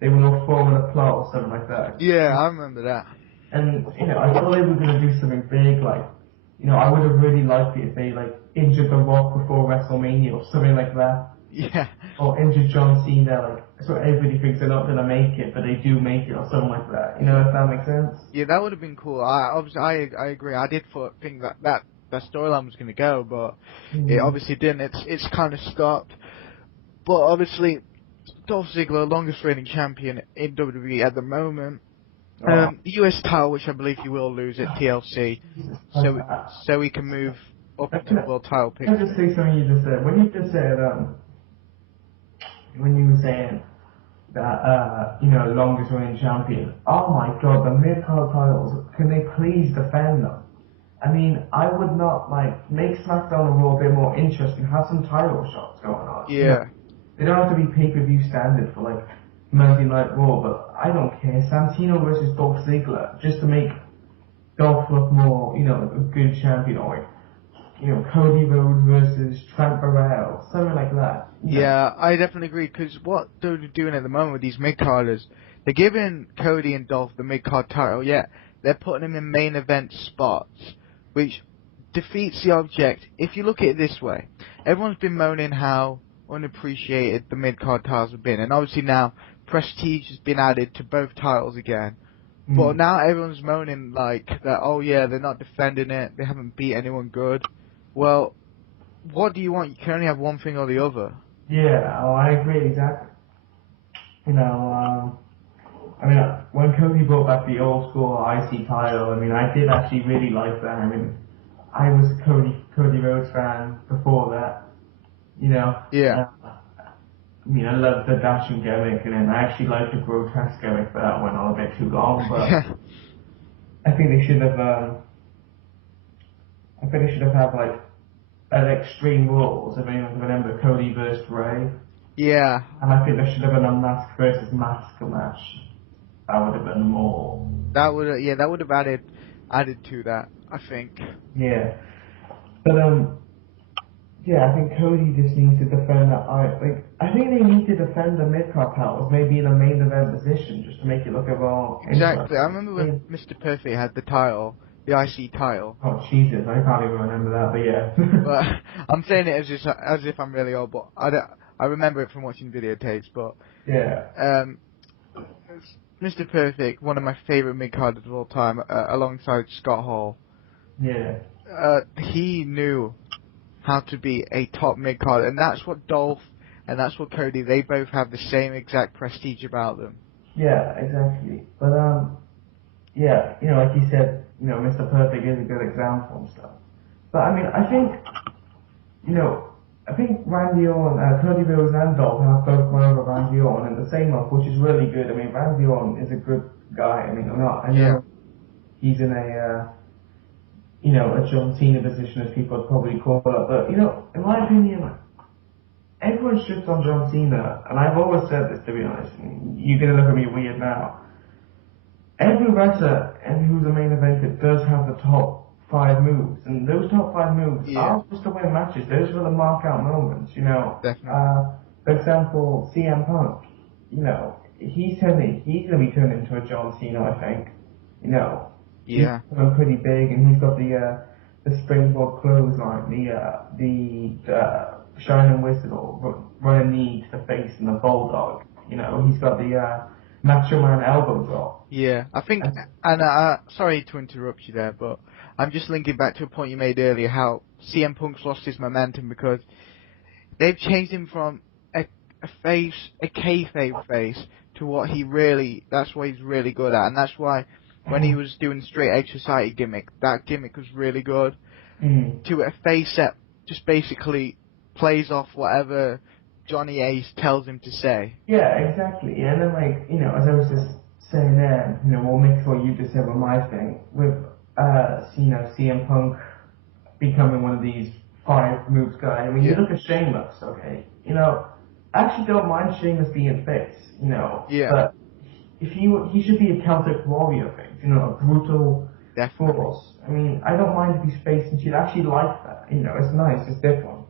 They were all forming a plot or something like that. Yeah, I remember that. And I thought they were gonna do something big, like I would have really liked it if they injured The Rock before WrestleMania or something like that. Yeah. Or injured John Cena, so everybody thinks they're not gonna make it, but they do make it, or something like that. If that makes sense. Yeah, that would have been cool. I agree. I did think that storyline was gonna go, but it obviously didn't. It's kind of stopped. But obviously, Dolph Ziggler, longest reigning champion in WWE at the moment. The US title, which I believe he will lose at TLC, so he can move up into the world title picture. Can I just say something you just said? When you just said, when you were saying that, longest reigning champion, oh my god, the mid-card titles, can they please defend them? I mean, I would not, make SmackDown and Raw a bit more interesting, have some title shots going on. Yeah. They don't have to be pay-per-view standard for, Monday Night Raw, but I don't care. Santino versus Dolph Ziggler, just to make Dolph look more, a good champion, or Cody Rhodes versus Trent Barrell, something like that. Yeah, I definitely agree, because what they're doing at the moment with these mid-carders, they're giving Cody and Dolph the mid-card title, they're putting them in main event spots, which defeats the object. If you look at it this way, everyone's been moaning how unappreciated the mid-card titles have been, and obviously now prestige has been added to both titles again. But now everyone's moaning that, oh yeah, they're not defending it, they haven't beat anyone good. Well, what do you want? You can only have one thing or the other. Yeah, I agree, exactly. When Cody brought back the old school IC title, I did actually really like that. I was a Cody Rhodes fan before that, Yeah. I loved the dashing gimmick, and then I actually liked the grotesque gimmick, but that went on a bit too long. But I think they should have. I think they should have had an Extreme Rules. If anyone can remember Cody versus Ray. Yeah. And I think there should have been a mask versus mask match. That would have been more. That would have added to that, I think. Yeah. But I think Cody just needs to defend that. I think they need to defend the mid-card titles, maybe in a main event position, just to make it look a more Exactly. I remember when Mr. Perfect had the title, the IC title. Oh Jesus, I can't even remember that, but yeah. But I'm saying it as if I'm really old, but I remember it from watching videotapes. But yeah. Mr. Perfect, one of my favorite mid-carders of all time, alongside Scott Hall. Yeah. He knew how to be a top mid-card, and that's what Dolph and that's what Cody, they both have the same exact prestige about them. Yeah, exactly. But yeah, like you said, Mr. Perfect is a good example and stuff. But I think Randy Orton, Cody Rhodes and Dolph have both gone over Randy Orton in the same month, which is really good. Randy Orton is a good guy. I know he's in a John Cena position, as people would probably call it. But, in my opinion, everyone shits on John Cena, and I've always said this, to be honest. You're going to look at me weird now. Every wrestler who's a main eventer does have the top 5 moves, and those top 5 moves aren't just to win matches, those are the mark-out moments, Definitely. For example, CM Punk, he's going to be turned into a John Cena, I think, Yeah. He's pretty big, and he's got the springboard clothesline, the shining whistle, running knee to the face, and the bulldog. He's got the Macho Man elbow drop. Yeah, I think, and sorry to interrupt you there, but I'm just linking back to a point you made earlier, how CM Punk's lost his momentum because they've changed him from a kayfabe face to that's what he's really good at, and that's why when he was doing straight edge society gimmick, that gimmick was really good, to a face that just basically plays off whatever Johnny Ace tells him to say. Yeah, exactly. And then, like, you know, as I was just saying there, you know, we'll mix what you just said with my thing, with, you know, CM Punk becoming one of these 5 moves guy. I mean, you look at Sheamus, okay, you know, I actually don't mind Sheamus being face, you know, but if he should be a Celtic warrior face, you know, a brutal force. I mean, I don't mind if he's face and she'd actually like that, you know, it's nice, it's different.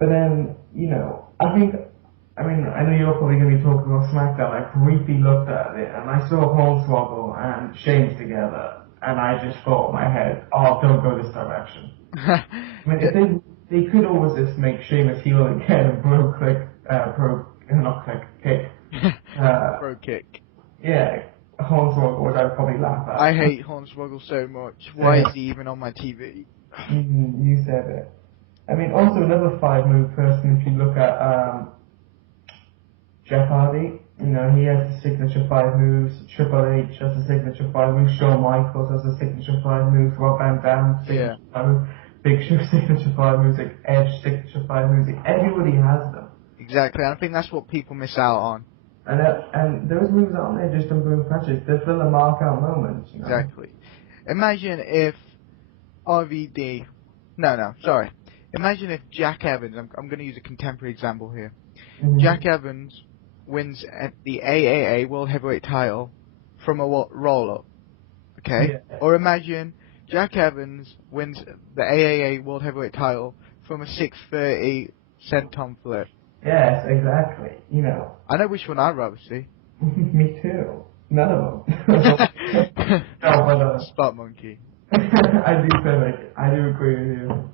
But then, you know, I know you're probably going to be talking about SmackDown. I briefly looked at it, and I saw Hornswoggle and Sheamus together, and I just thought in my head, oh, don't go this direction. I mean, if they could always just make Sheamus heel again and pro kick. Yeah, Hornswoggle, which I'd probably laugh at. I hate Hornswoggle so much. Why is he even on my TV? You said it. I mean, also another 5-move person, if you look at Jeff Hardy, you know, he has the signature 5 moves, Triple H has the signature 5 moves, Shawn Michaels has the signature 5 moves, Rob Van Dam, signature 5 moves, Big Show signature 5 moves, like Edge signature 5 moves, like everybody has them. Exactly, and I think that's what people miss out on. And those moves aren't there just on boom patches, they're for the mark out moments, you know? Exactly. Imagine if Imagine if Jack Evans, I'm going to use a contemporary example here. Jack Evans wins the AAA World Heavyweight title from a roll-up, okay? Yeah. Or imagine Jack Evans wins the AAA World Heavyweight title from a 630 senton flip. Yes, exactly. You know. I know which one I'd rather see. Me too. None of them. Spot monkey. I do agree with you.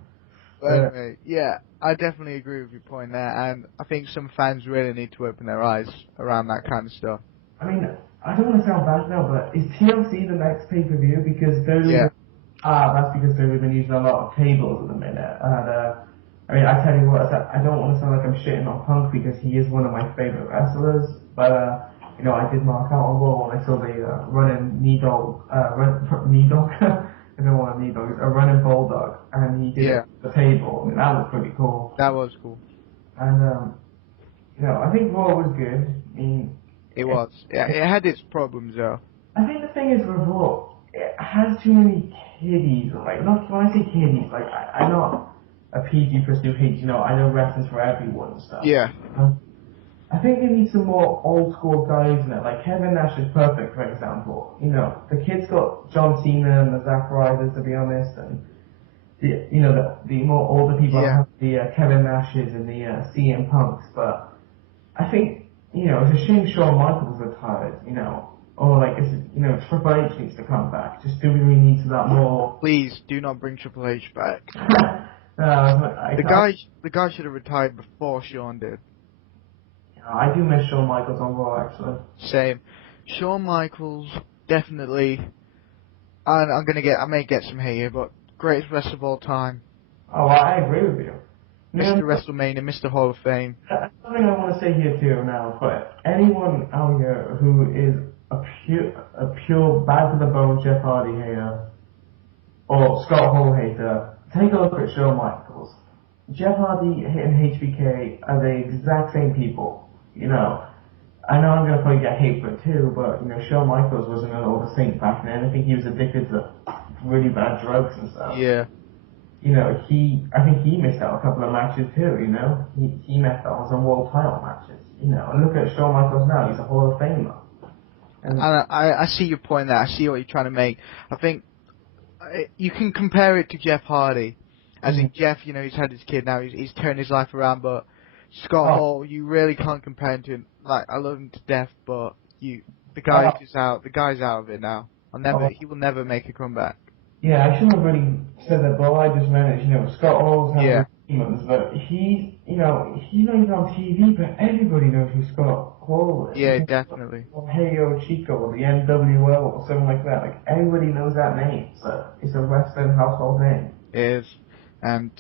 But anyway, yeah, I definitely agree with your point there, and I think some fans really need to open their eyes around that kind of stuff. I mean, I don't want to sound bad now, but is TLC the next pay-per-view? Because that's because they've been using a lot of tables at the minute. And, I mean, I tell you what, I don't want to sound like I'm shitting on Punk because he is one of my favorite wrestlers, but, you know, I did mark out on Raw when I saw the running knee dog, I don't want a knee dog, a running bulldog, and he did the table. I mean, that was pretty cool. That was cool. And, you know, I think Raw was good. I mean, it was. It had its problems, though. I think the thing is with Raw, it has too many kiddies. Like, not when I say kiddies, like, I'm not a PG person who hates, you know, I know wrestling's for everyone and stuff. Yeah. I think they need some more old school guys in it. Like Kevin Nash is perfect, for example. You know, the kid's got John Cena and the Zack Ryders, to be honest, and the more older people have the Kevin Nashes and the CM Punks. But I think, you know, it's a shame Shawn Michaels retired. You know, or like Triple H needs to come back. Just do we need that more? Please do not bring Triple H back. The guy should have retired before Shawn did. I do miss Shawn Michaels on Raw, actually. Same. Shawn Michaels, definitely, I may get some hate here, but greatest wrestler of all time. Oh, I agree with you. Mr. WrestleMania, Mr. Hall of Fame. That's something I want to say here too now, but anyone out here who is a pure bad to the bone Jeff Hardy hater, or Scott Hall hater, take a look at Shawn Michaels. Jeff Hardy and HBK are the exact same people. You know, I know I'm going to probably get hate for it too, but, you know, Shawn Michaels wasn't an old saint back then. I think he was addicted to really bad drugs and stuff. Yeah. You know, I think he missed out a couple of matches too, you know. He missed out on some world title matches, you know. And look at Shawn Michaels now, he's a Hall of Famer. And I see your point there, I see what you're trying to make. I think you can compare it to Jeff Hardy. As in Jeff, you know, he's had his kid now, he's turned his life around, but Scott Hall, you really can't compare him to him. Like, I love him to death, but the guy's out of it now. He will never make a comeback. Yeah, I shouldn't have really said that, but I just meant it, you know, Scott Hall's had demons, but he's not even on TV, but everybody knows who Scott Hall is. Yeah, definitely. Or Hey Yo Chico, or the NWO, or something like that. Like, everybody knows that name. So it's a Western household name. It is. And,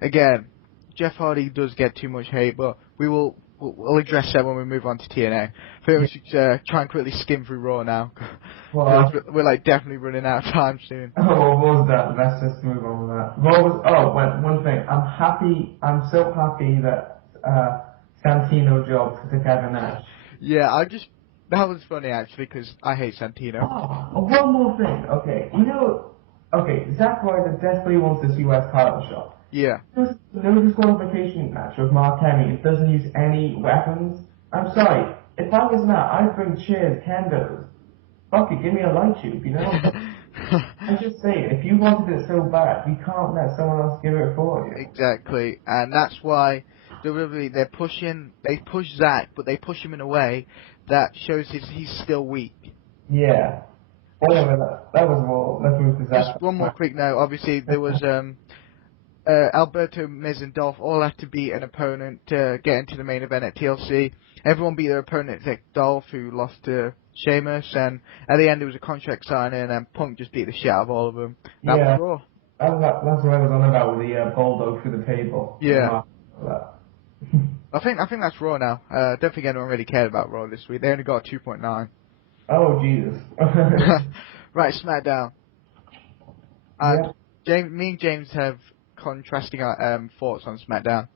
again, Jeff Hardy does get too much hate, but we'll address that when we move on to TNA. I think we should try and quickly skim through Raw now. Well, We're like definitely running out of time soon. oh, what was that? Let's just move on with that. One thing. I'm so happy that Santino jobbed to Kevin Nash. Yeah, that was funny actually, because I hate Santino. Oh, one more thing. Okay, Zack Ryder desperately wants this US title shot. Yeah. There's no disqualification match with Mark Henry. It doesn't use any weapons. I'm sorry. If I was Matt, I'd bring chairs, kendos. Fuck it, give me a light tube, I just say, if you wanted it so bad, you can't let someone else give it for you. Exactly, and that's why WWE, they push Zack, but they push him in a way that shows he's still weak. Yeah. Anyway, that was all. Let's move to Zack. Just one more quick note, obviously there was Alberto, Miz and Dolph all had to beat an opponent to get into the main event at TLC. Everyone beat their opponent except Dolph, who lost to Sheamus, and at the end there was a contract signing, and Punk just beat the shit out of all of them. That was Raw. That's what I was on about with the bulldog through the table. Yeah. I think that's Raw now. Don't think anyone really cared about Raw this week. They only got a 2.9. Oh, Jesus. Right, SmackDown. Me and James have contrasting thoughts on SmackDown.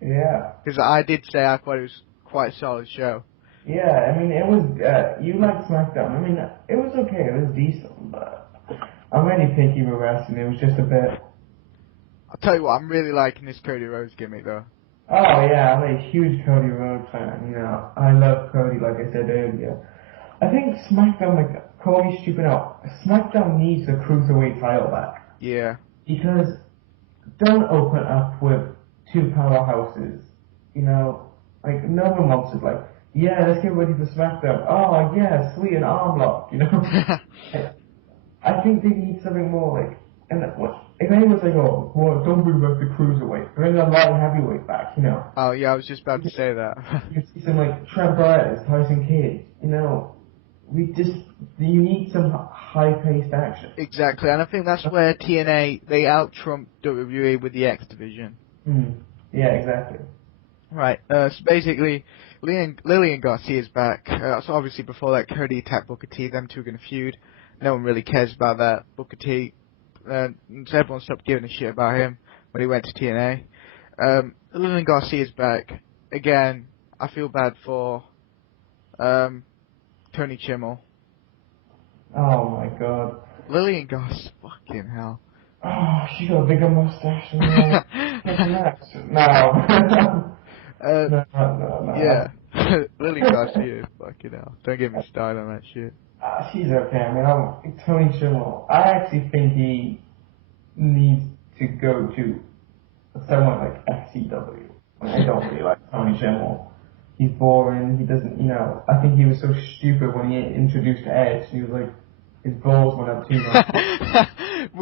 Yeah. Because I did say I thought it was quite a solid show. Yeah, I mean, it was, you liked SmackDown. I mean, it was okay, it was decent, but I'm really picky with wrestling. It was just a bit... I'll tell you what, I'm really liking this Cody Rhodes gimmick, though. Oh, yeah, I'm a huge Cody Rhodes fan, I love Cody, like I said earlier. I think SmackDown, call me stupid out, SmackDown needs a Cruiserweight title back. Yeah. Because don't open up with two powerhouses, no one wants it, yeah, let's get ready for SmackDown. Oh, yeah, sweet, an arm lock, I think they need something more, if anyone's well, don't bring back the Cruiserweight, bring a light heavyweight back, Oh, yeah, I was just about to say that. You see some, Trent Barrett's, Tyson Kidd, you need some high-paced action. Exactly, and I think that's where TNA, they out-trump WWE with the X Division. Yeah, exactly. Right, so basically, Lillian Garcia's back. So obviously before that, Cody attacked Booker T, them two are going to feud. No one really cares about that. Booker T, so everyone stopped giving a shit about him when he went to TNA. Lillian Garcia's back. Again, I feel bad for Tony Chimmel. Oh my god. Lillian Garcia, fucking hell. Oh, she got a bigger mustache than me. No. No. Yeah. Lillian Garcia, fucking hell. Don't get me started on that shit. She's okay. I mean, Tony Chimmel, I actually think he needs to go to someone like FCW. I don't really like Tony Chimmel. He's boring, he doesn't, I think he was so stupid when he introduced Edge. He was his balls went up too much.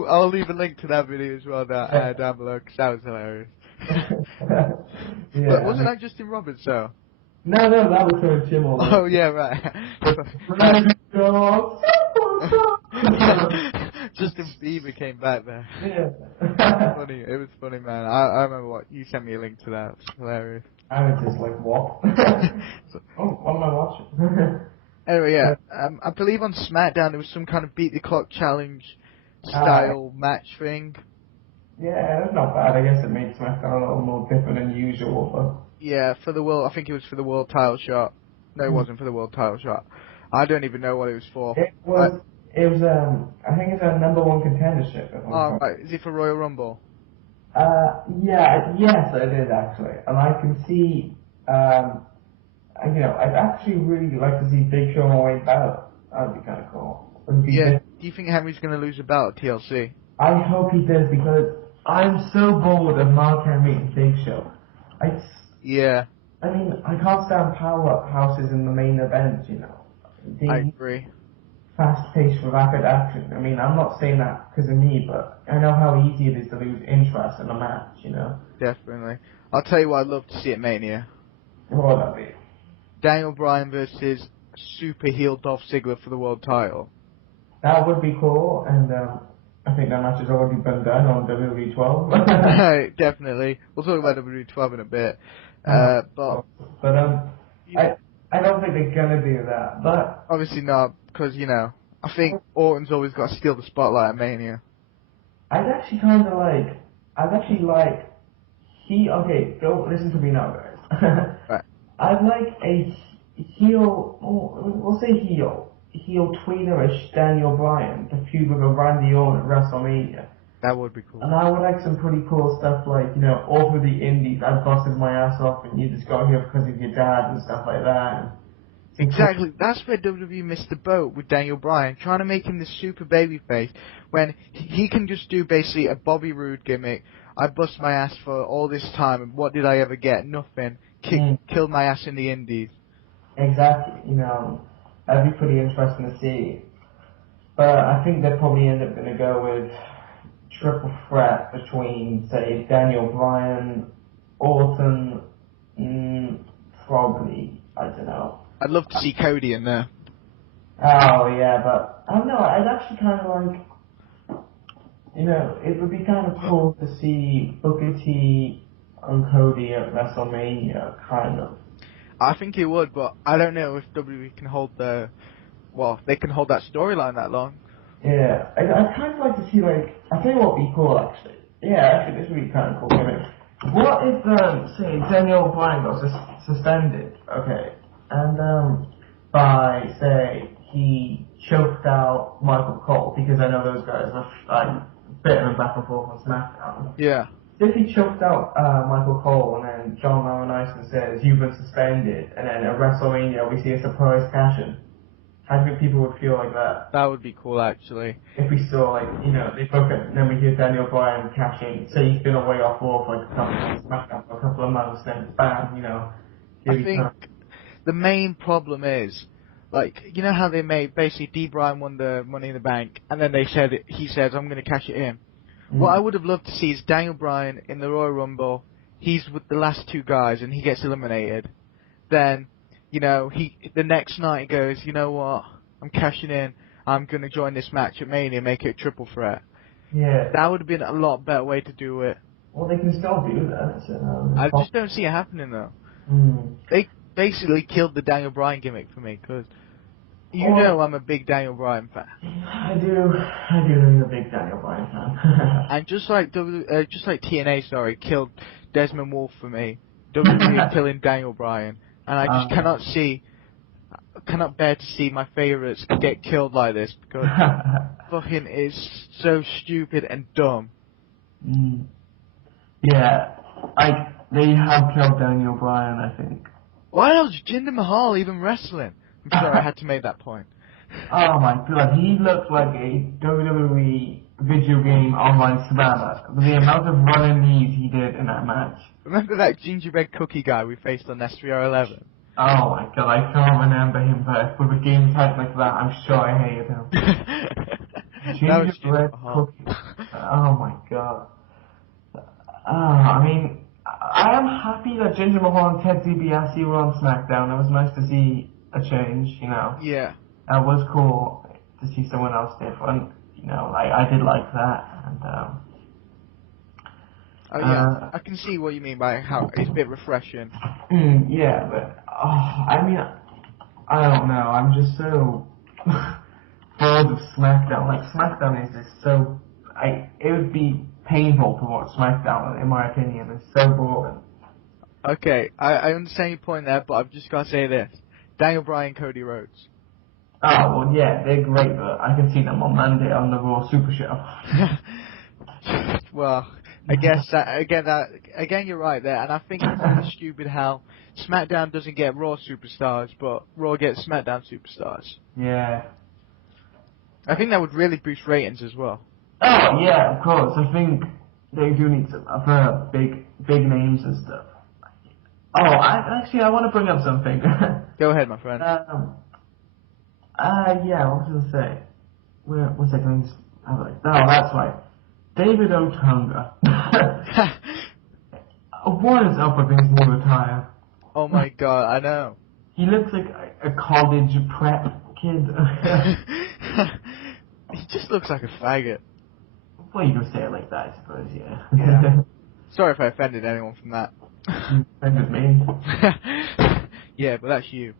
I'll leave a link to that video as well down below, because that was hilarious. Yeah, but wasn't that Justin Roberts, though? No, that was Tony Chimmel. Oh, yeah, right. Justin Bieber came back there. Yeah. Funny. It was funny, man. I remember you sent me a link to that. It was hilarious. I was just what? What am I watching? Anyway, yeah. I believe on SmackDown there was some kind of beat the clock challenge style match thing. Yeah, it's not bad. I guess it made SmackDown a little more different than usual, but... Yeah, for the world, I think it was for the world title shot. No, it wasn't for the world title shot. I don't even know what it was for. It was, I think it's a #1 contendership. Oh, right. Is it for Royal Rumble? Yes, it is actually. And I can see, I'd actually really like to see Big Show and Wade Balor. That would be kind of cool. Yeah, do you think Henry's going to lose a belt at TLC? I hope he does, because I'm so bored of Mark Henry and Big Show. Yeah. I mean, I can't stand powerhouses in the main event, I agree. fast-paced, rapid action. I mean, I'm not saying that because of me, but I know how easy it is to lose interest in a match, you know? Definitely. I'll tell you what I'd love to see at Mania. What would that be? Daniel Bryan versus super heel Dolph Ziggler for the world title. That would be cool, and I think that match has already been done on WWE 12. Definitely. We'll talk about WWE 12 in a bit. But I don't think they're gonna do that, but obviously not, because, you know, I think Orton's always got to steal the spotlight at Mania. I'd actually like, okay, go listen to me now, guys. Right. I'd like a heel, we'll say heel tweenerish Daniel Bryan to feud with a Randy Orton at WrestleMania. That would be cool. And I would like some pretty cool stuff like, you know, all through the indies, I busted my ass off and you just got here because of your dad and stuff like that. Exactly. That's where WWE missed the boat with Daniel Bryan, trying to make him this super babyface when he can just do basically a Bobby Roode gimmick. I bust my ass for all this time, and what did I ever get? Nothing. Killed my ass in the indies. Exactly. You know, that'd be pretty interesting to see. But I think they'll probably end up going to go with triple threat between, say, Daniel Bryan, Orton, probably, I don't know. I'd love to see Cody in there. Oh, yeah, but I don't know, I'd actually kind of like, you know, it would be kind of cool to see Booker T and Cody at WrestleMania, kind of. I think it would, but I don't know if WWE can hold they can hold that storyline that long. Yeah, I'd kind of like to see, like, I tell you what would be cool, actually. Yeah, actually, this would be kind of cool. What if, say, Daniel Bryan got suspended, okay, and, by, say, he choked out Michael Cole, because I know those guys were, like, bit of a back and forth on SmackDown. Yeah. If he choked out Michael Cole, and then John Laurinaitis says, you've been suspended, and then at WrestleMania we see a surprise cash-in. How do you think people would feel like that? That would be cool, actually. If we saw, like, you know, they book it, and then we hear Daniel Bryan cash in, say he's been away off Raw for like a couple of months, then bam, you know. I think the main problem is, like, you know how they made, basically, D. Bryan won the Money in the Bank, and then he says, I'm going to cash it in. What I would have loved to see is Daniel Bryan in the Royal Rumble, he's with the last two guys, and he gets eliminated. Then, you know, the next night he goes, you know what, I'm cashing in, I'm going to join this match at Mania, make it a triple threat. Yeah. That would have been a lot better way to do it. Well, they can still do that. So, I just don't see it happening, though. They basically killed the Daniel Bryan gimmick for me, because you know I'm a big Daniel Bryan fan. I do know you're a big Daniel Bryan fan. And just like TNA, killed Desmond Wolfe for me, WWE killing Daniel Bryan. And I just cannot bear to see my favourites get killed like this, because fucking is so stupid and dumb. Yeah, they have killed Daniel Bryan, I think. Why else is Jinder Mahal even wrestling? I'm sorry, I had to make that point. Oh my god, he looked like a WWE video game online savannah. The amount of running knees he did in that match. Remember that gingerbread cookie guy we faced on SVR11? Oh my god, I can't remember him, but with a game type like that, I'm sure I hated him. Gingerbread cookie. Oh my god. I mean, I am happy that Jinder Mahal and Ted DiBiase were on SmackDown. It was nice to see a change, you know. Yeah. It was cool to see someone else different, you know. I did like that, and oh yeah, I can see what you mean by how it's a bit refreshing. Yeah, but I mean, I don't know. I'm just so bored of SmackDown. Like SmackDown is just so. It would be painful to watch SmackDown, in my opinion. It's so boring. Okay, I understand your point there, but I've just got to say this: Daniel Bryan, Cody Rhodes. Oh well, yeah, they're great, but I can see them on Monday on the Raw Super Show. Well, I guess again you're right there, and I think it's really stupid how SmackDown doesn't get Raw superstars, but Raw gets SmackDown superstars. Yeah. I think that would really boost ratings as well. Oh yeah, of course. I think they do need some other big names and stuff. Oh, I want to bring up something. Go ahead, my friend. Yeah, what was I gonna say? What's I going to have like? Oh, that's right. David Otunga. What is up with his new attire? Oh my god, I know. He looks like a college prep kid. He just looks like a faggot. Well, you can say it like that, I suppose, yeah. Yeah. Sorry if I offended anyone from that. You offended me. Yeah, but that's you.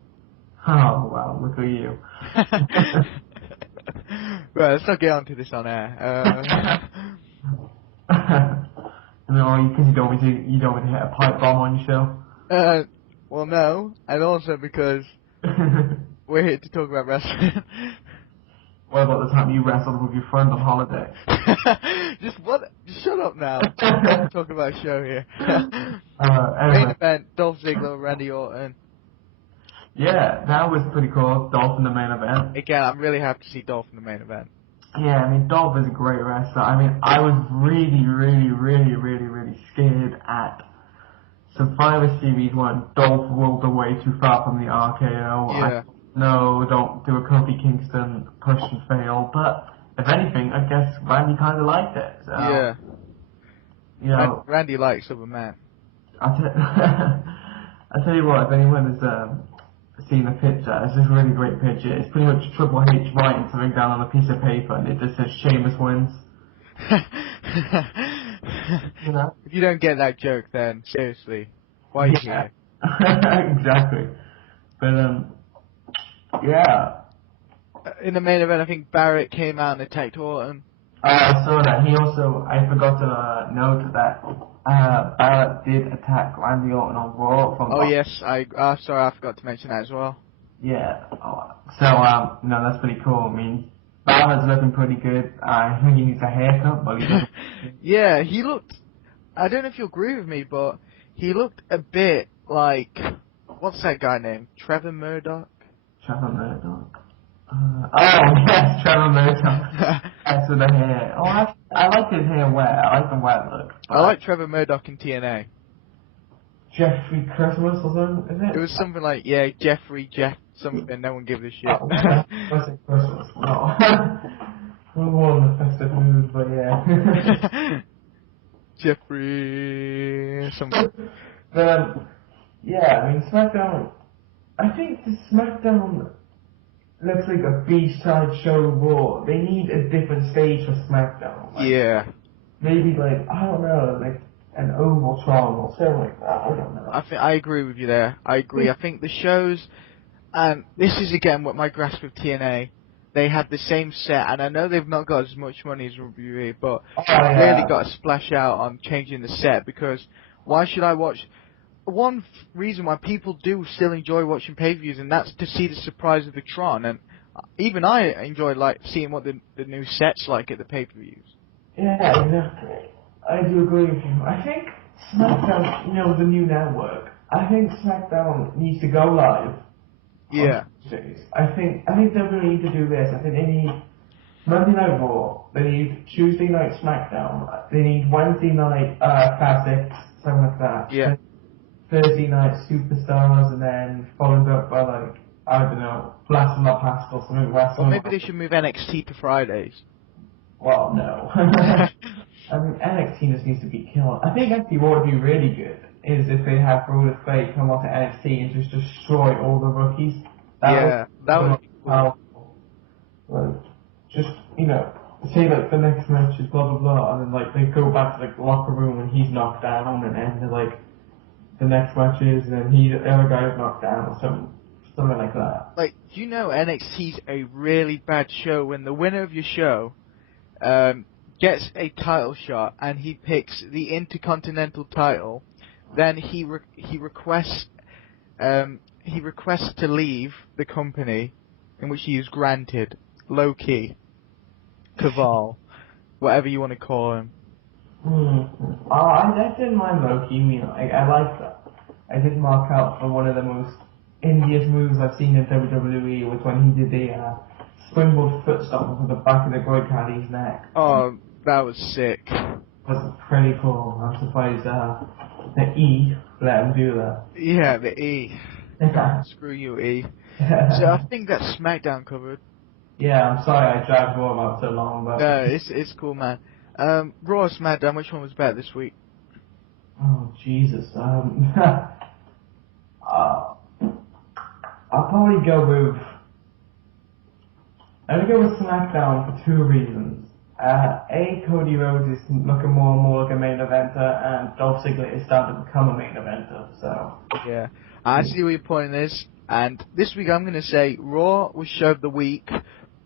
Oh, wow, look at you. Right, let's not get onto this on air. No, because you don't want me to hit a pipe bomb on your show. Well, no, and also because we're here to talk about wrestling. What about the time you wrestled with your friend on holiday? Just shut up now. We're talking about a show here. Main Anyway. event: Dolph Ziggler, Randy Orton. Yeah, that was pretty cool. Dolph in the main event. Again, I'm really happy to see Dolph in the main event. Yeah, I mean, Dolph is a great wrestler. I mean, I was really, really, really, really, really scared at Survivor Series when Dolph rolled away too far from the RKO. Yeah. No, don't do a Kofi Kingston push and fail. But if anything, I guess Randy kind of liked it. So, Yeah. You know, Randy likes other men. I'll tell you what, if anyone has seen the picture, it's a really great picture. It's pretty much Triple H writing something down on a piece of paper, and it just says Sheamus wins. You know? If you don't get that joke, then seriously, why are you here? Exactly. But yeah. In the main event, I think Barrett came out and attacked Orton. I saw that. I forgot to note that Barrett did attack Randy Orton on Raw. Oh yes, sorry, I forgot to mention that as well. Yeah. So no, that's pretty cool. I mean, Barrett's looking pretty good. I think he needs a haircut, but he doesn't. Yeah, he looked. I don't know if you agree with me, but he looked a bit like, what's that guy named? Trevor Murdoch? Trevor Murdoch. Yes, Trevor Murdoch. That's with the hair. Oh, I like his hair wet. I like the wet look. I like Trevor Murdoch in TNA. Jeffrey Christmas or something, is it? It was something like, yeah, Jeff something, no one gives a shit. Oh, I say Christmas. No. We're more in the festive mood, but yeah. Jeffrey something. But, yeah, I mean, SmackDown, I think the SmackDown looks like a B-side show Raw. They need a different stage for SmackDown. Like, Yeah. Maybe, like, I don't know, like an Ovaltron or something like that. I don't know. I agree with you there. I agree. I think the shows, and this is again what my grasp of TNA, they have the same set, and I know they've not got as much money as WWE, but really got to splash out on changing the set, because why should I watch? One reason why people do still enjoy watching pay-per-views, and that's to see the surprise of the Tron, and even I enjoy like seeing what the new set's like at the pay-per-views. Yeah, exactly. I do agree with you. I think SmackDown, you know, the new network, I think SmackDown needs to go live. Yeah. I think they really need to do this. I think they need Monday Night Raw, they need Tuesday Night SmackDown, they need Wednesday Night Classics, something like that. Yeah. Thursday Night Superstars, and then followed up by, like, I don't know, Blast from the Past or something. Or maybe they should move NXT to Fridays. Well, no. I mean, NXT just needs to be killed. I think actually what would be really good is if they have Roode come onto NXT and just destroy all the rookies. That would be cool. Like, just, you know, say like the next match is blah blah blah, and then like they go back to like the locker room and he's knocked down, and then they're like the next match is, and then the other guy is knocked down or something like that. Like, do you know NXT's a really bad show when the winner of your show gets a title shot and he picks the Intercontinental title, then he requests to leave the company, in which he is granted low key, Caval, whatever you want to call him. Oh, I didn't mind Loki. You know, I like that. I did mark out for one of the most Indian moves I've seen in WWE was when he did the springboard foot stomp onto the back of the Great Khali's neck. Oh, that was sick. Was pretty cool. I'm surprised the E let him do that. Yeah, the E. Screw you, E. So I think that's SmackDown covered. Yeah, I'm sorry I dragged Raw out so long, but... No, it's cool, man. Raw or SmackDown, which one was better this week? Oh, Jesus. I'll probably go with... I'm gonna go with SmackDown for two reasons. A, Cody Rhodes is looking more and more like a main eventer, and Dolph Ziggler is starting to become a main eventer, so... Yeah, I see where your point is. And this week I'm going to say Raw was show of the week,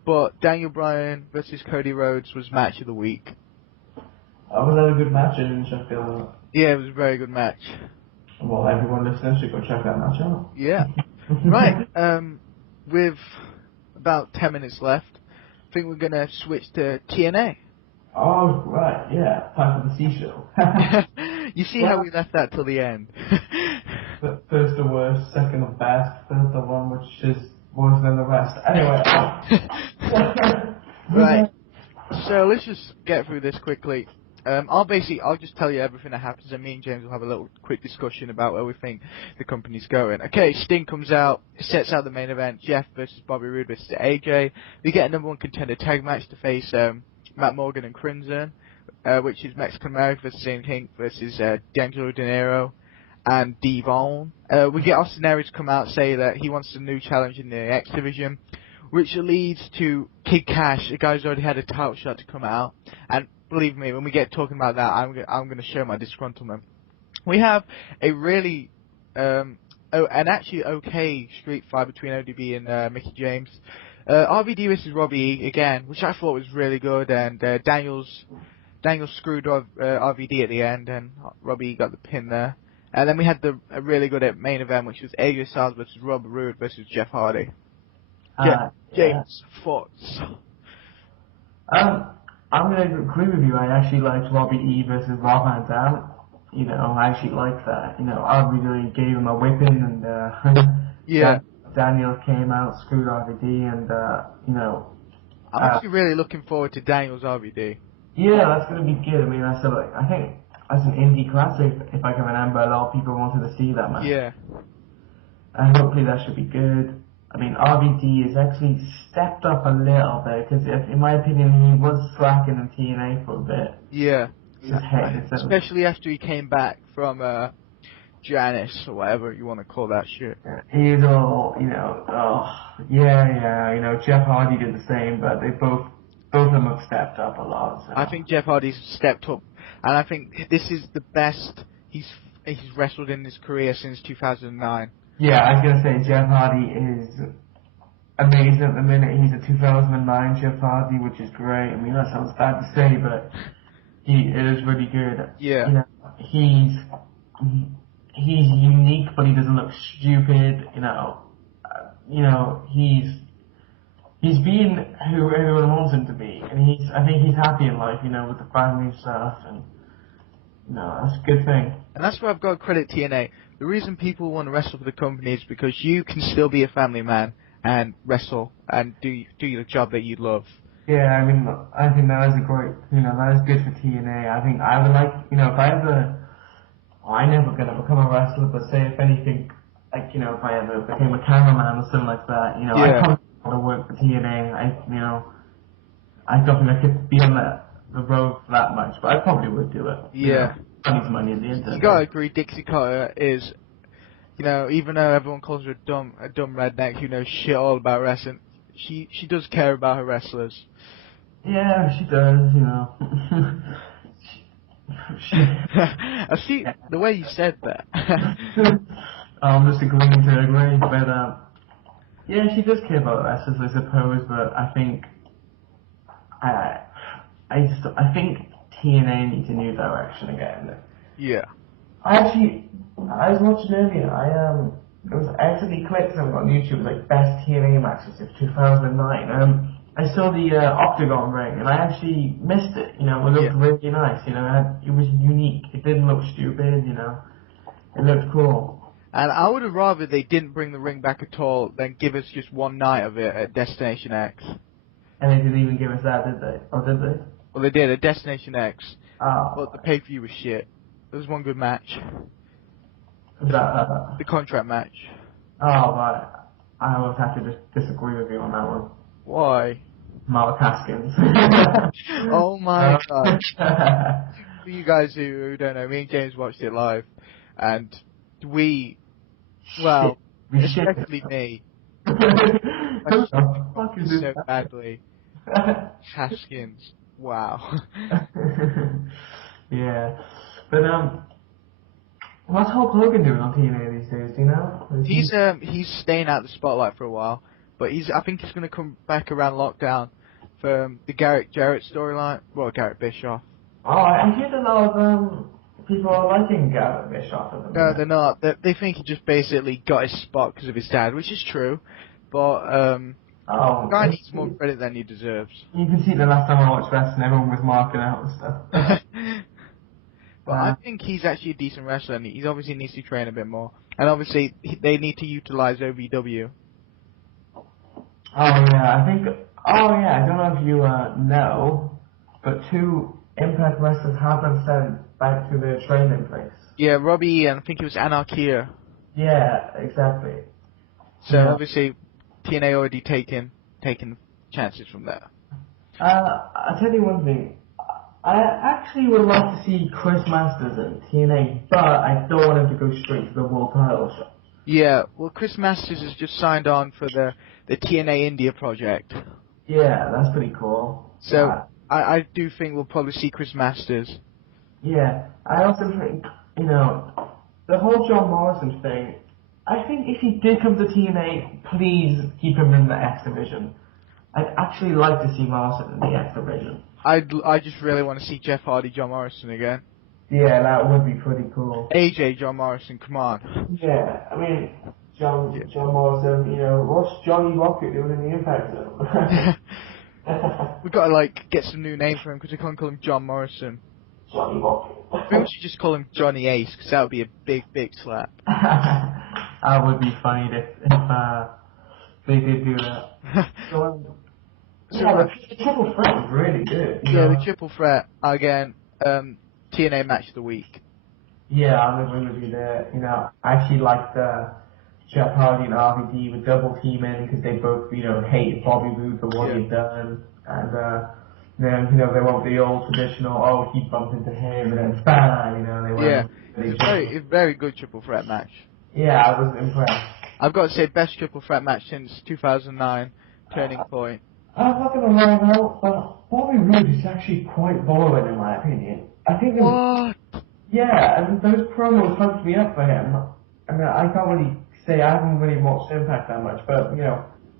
but Daniel Bryan versus Cody Rhodes was match of the week. Was that a good match in Sheffield? Yeah, it was a very good match. Well, everyone listening should go check that match out. Yeah. Right, with about 10 minutes left, I think we're going to switch to TNA. Oh, right, yeah. Time for the C show. You see how we left that till the end. First the worst, second the best, third the one which is worse than the rest. Anyway. Right. So let's just get through this quickly. I'll just tell you everything that happens, and me and James will have a little quick discussion about where we think the company's going. Okay, Sting comes out, sets out the main event, Jeff versus Bobby Roode versus AJ. We get a number one contender tag match to face Matt Morgan and Crimson, which is Mexican America versus Zayn King versus D'Angelo De Niro and Devon. We get Austin Aries come out, say that he wants a new challenge in the X division, which leads to Kid Cash, a guy who's already had a title shot, to come out. And believe me, when we get talking about that, I'm going to show my disgruntlement. We have a really, an actually okay street fight between ODB and Mickey James. RVD versus Robbie E again, which I thought was really good, and Daniel screwed RVD at the end, and Robbie E got the pin there. And then we had a really good main event, which was AJ Styles versus Robert Roode versus Jeff Hardy. James, thoughts? I'm going to agree with you. I actually liked Robbie E versus Rob Van Dam. You know, I actually liked that. You know, RVD gave him a whipping, and yeah. Daniel came out, screwed RVD, and you know. I'm actually really looking forward to Daniel's RVD. Yeah, that's going to be good. I mean, I think as an indie classic, if I can remember, a lot of people wanted to see that match. Yeah. And hopefully that should be good. I mean, RVD has actually stepped up a little bit, because in my opinion, he was slacking in TNA for a bit. Yeah. Especially after he came back from Janice, or whatever you want to call that shit. He's all, you know, you know, Jeff Hardy did the same, but they both of them have stepped up a lot. So. I think Jeff Hardy's stepped up, and I think this is the best he's wrestled in his career since 2009. Yeah, I was going to say, Jeff Hardy is amazing at the minute. He's a 2009 Jeff Hardy, which is great. I mean, that sounds bad to say, but it is really good. Yeah. You know, he's unique, but he doesn't look stupid. You know, he's being who everyone wants him to be, and I think he's happy in life. You know, with the family stuff, and you know, that's a good thing. And that's where I've got to credit TNA. The reason people want to wrestle for the company is because you can still be a family man and wrestle and do your job that you love. Yeah, I mean, I think that is a great, you know, that is good for TNA. I think I would like, you know, if I ever, I'm never going to become a wrestler, but say if anything, like, you know, if I ever became a cameraman or something like that, you know, I probably want to work for TNA. I don't think I could be on the road that much, but I probably would do it. Yeah. Money's money at the end of the day. You gotta agree, Dixie Carter is, you know, even though everyone calls her a dumb redneck who knows shit all about wrestling, she does care about her wrestlers. Yeah, she does, you know. I see the way you said that. I'm just agreeing to agree, but yeah, she does care about wrestlers, I suppose. But I think I think TNA needs a new direction again. Yeah. I was watching earlier. There was actually clips on YouTube like best TNA matches of 2009. I saw the Octagon ring, and I actually missed it. You know, it looked really nice. You know, it was unique. It didn't look stupid. You know, it looked cool. And I would have rather they didn't bring the ring back at all than give us just one night of it at Destination X. And they didn't even give us that, did they? Or did they? Well, they did at Destination X. Oh. But the pay-per-view was shit. There was one good match. Was that the contract match. Oh, right. I always have to disagree with you on that one. Why? Mark Haskins. Oh my god. For you guys who don't know, me and James watched it live, and we, well, We shit. especially me, Who the fuck is this so guy? badly. Haskins. Wow. Yeah. But, what's Hulk Hogan doing on TNA these days, do you know? He's staying out of the spotlight for a while, but I think he's gonna come back around lockdown for the Garrett Jarrett storyline. Well, Garrett Bischoff. Oh, I hear a lot of, people are liking Garrett Bischoff at the No, minute. they're not. They think he just basically got his spot because of his dad, which is true. But the Oh, guy needs more credit than he deserves. you can see the last time I watched wrestling, everyone was marking out and stuff. But I think he's actually a decent wrestler, and he obviously needs to train a bit more. And obviously, they need to utilize OVW. Oh yeah, I don't know if you know, but 2 Impact wrestlers have been sent back to their training place. Yeah, Robbie, and I think it was Anarchia. Yeah, exactly. So Yeah. obviously, TNA already taken chances from there. I'll tell you one thing. I actually would like to see Chris Masters in TNA, but I don't want him to go straight to the world title shot. Yeah, well, Chris Masters has just signed on for the TNA India project. Yeah, that's pretty cool. So I do think we'll probably see Chris Masters. Yeah, I also think, the whole John Morrison thing, I think if he did come to TNA, please keep him in the X division. I'd actually like to see Morrison in the X division. I just really want to see Jeff Hardy, John Morrison again. Yeah, that would be pretty cool. AJ, John Morrison, come on. Yeah, I mean, John Morrison, what's Johnny Rocket doing in the Impact Zone? We gotta get some new name for him because we can't call him John Morrison. Johnny Rocket. Maybe we should just call him Johnny Ace because that would be a big slap. That would be funny if they did do that. Yeah, the triple threat was really good. Yeah, the triple threat again. TNA match of the week. Yeah, I'm agree with you there. I actually liked Jeff Hardy and RVD with double teaming because they both, hated Bobby Roode for what he'd done, and then they want the old traditional, he bumped into him and then bang, they went. Yeah, it's a very good triple threat match. Yeah, I was impressed. I've got to say, best triple threat match since 2009, Turning Point. I'm not gonna lie though, but Bobby Roode is actually quite boring in my opinion. I think What? yeah, and those promos hyped me up for him. I mean, I can't really say I haven't really watched Impact that much, but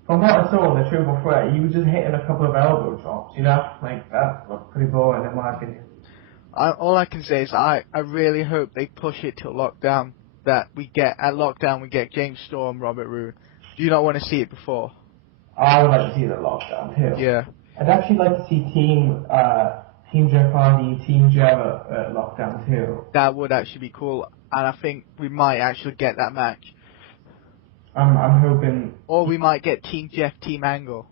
from what I saw on the triple threat, he was just hitting a couple of elbow drops, that looked pretty boring in my opinion. All I can say is I really hope they push it till lockdown. That at lockdown we get James Storm, Robert Roode. Do you not want to see it before? I would like to see the lockdown too. Yeah. I'd actually like to see Team Jeff Hardy, Team Jarrett at lockdown too. That would actually be cool, and I think we might actually get that match. I'm hoping. Or we might get Team Jeff, Team Angle.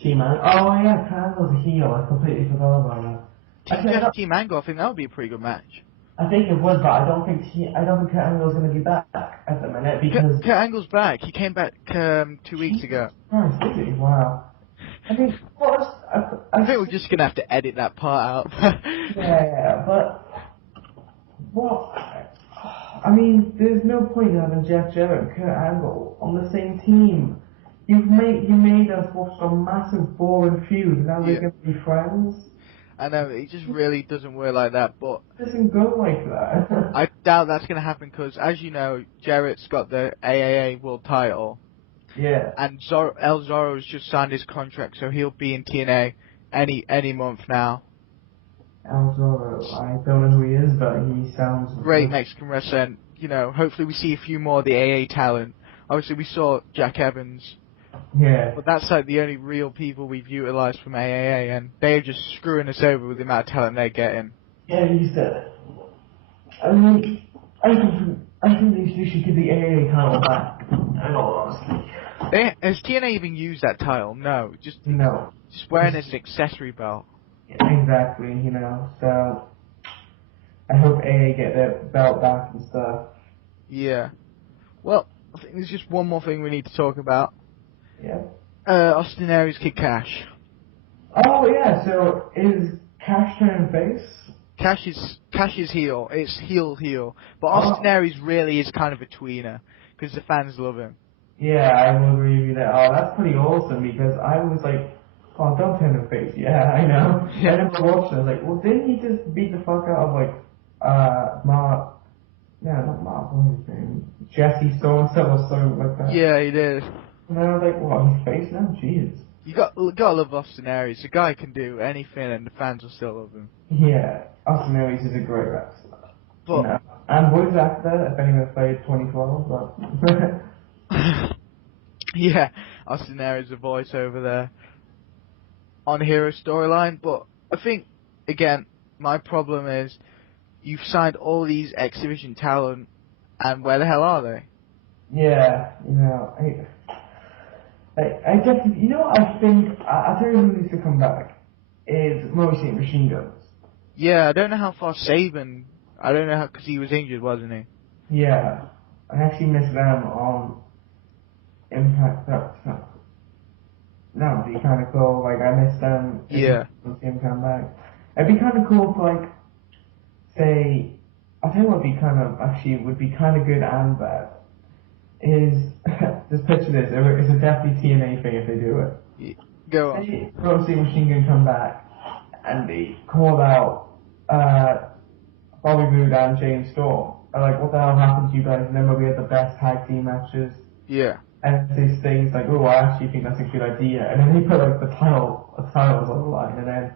Team Angle. Oh yeah, Angle's a heel. I completely forgot about that. Team Jeff, Team Angle. I think that would be a pretty good match. I think it would, but I don't think Kurt Angle's going to be back at the minute because Kurt Angle's back. He came back 2 weeks ago. Christ, did he? Wow. I mean, I think we're just gonna have to edit that part out. Yeah, but what? I mean, there's no point in having Jeff Jarrett and Kurt Angle on the same team. You made us watch some massive boring feud. Now they're gonna be friends. I know, it just really doesn't work like that, but It doesn't go like that. I doubt that's going to happen because, as you know, Jarrett's got the AAA World title. Yeah. And El Zorro's just signed his contract, so he'll be in TNA any month now. El Zorro, I don't know who he is, but he sounds Great Mexican wrestler, and, hopefully we see a few more of the AA talent. Obviously we saw Jack Evans. Yeah. But that's the only real people we've utilised from AAA, and they're just screwing us over with the amount of talent they're getting. Yeah, you said it. I mean, I think they should give the AA title back. In all honesty. Has TNA even used that title? No. Just wearing it as an accessory belt. Yeah, exactly, so I hope AA get their belt back and stuff. Yeah. Well, I think there's just one more thing we need to talk about. Yeah. Austin Aries Kid Cash. Oh yeah. So is Cash turning face? Cash is heel. It's heel. But Oh. Austin Aries really is kind of a tweener because the fans love him. Yeah, I will agree with you there. Oh, that's pretty awesome because I was like, oh, don't turn his face. Yeah, I know. Yeah. I never watched it. I was like, well, didn't he just beat the fuck out of like, Mark? Yeah, not Mark. What was his name? Jesse so-and-so or something like that. Yeah, he did. And I was like, what, he's face now? Jeez. You gotta love Austin Aries. The guy can do anything, and the fans will still love him. Yeah, Austin Aries is a great wrestler. But You know. And what is after? If anyone played 2012, but. yeah, Austin Aries, the voice over there on Hero Storyline. But I think again, my problem is you've signed all these X Division talent, and where the hell are they? Yeah, you know, I definitely, you know what I think, I'll tell you who needs to come back, is Motion Machine Guns. Yeah, I don't know how far Saban. I don't know how, because he was injured, wasn't he? Yeah, I actually miss them on Impact. That would be kind of cool. Like, I miss them. Yeah. See him come back. It'd be kind of cool to, like, say, I'll tell you what would be kind of, actually, would be kind of good and bad. Is, just picture this, it's a definitely TNA thing if they do it. Go on. Say Motion Machine Gun come back, and they call out, Bobby Roode and James Storm. And like, what the hell happened to you guys? Remember we had the best tag team matches? Yeah. And they say, like, oh, I actually think that's a good idea. And then they put, like, the titles on the line. And then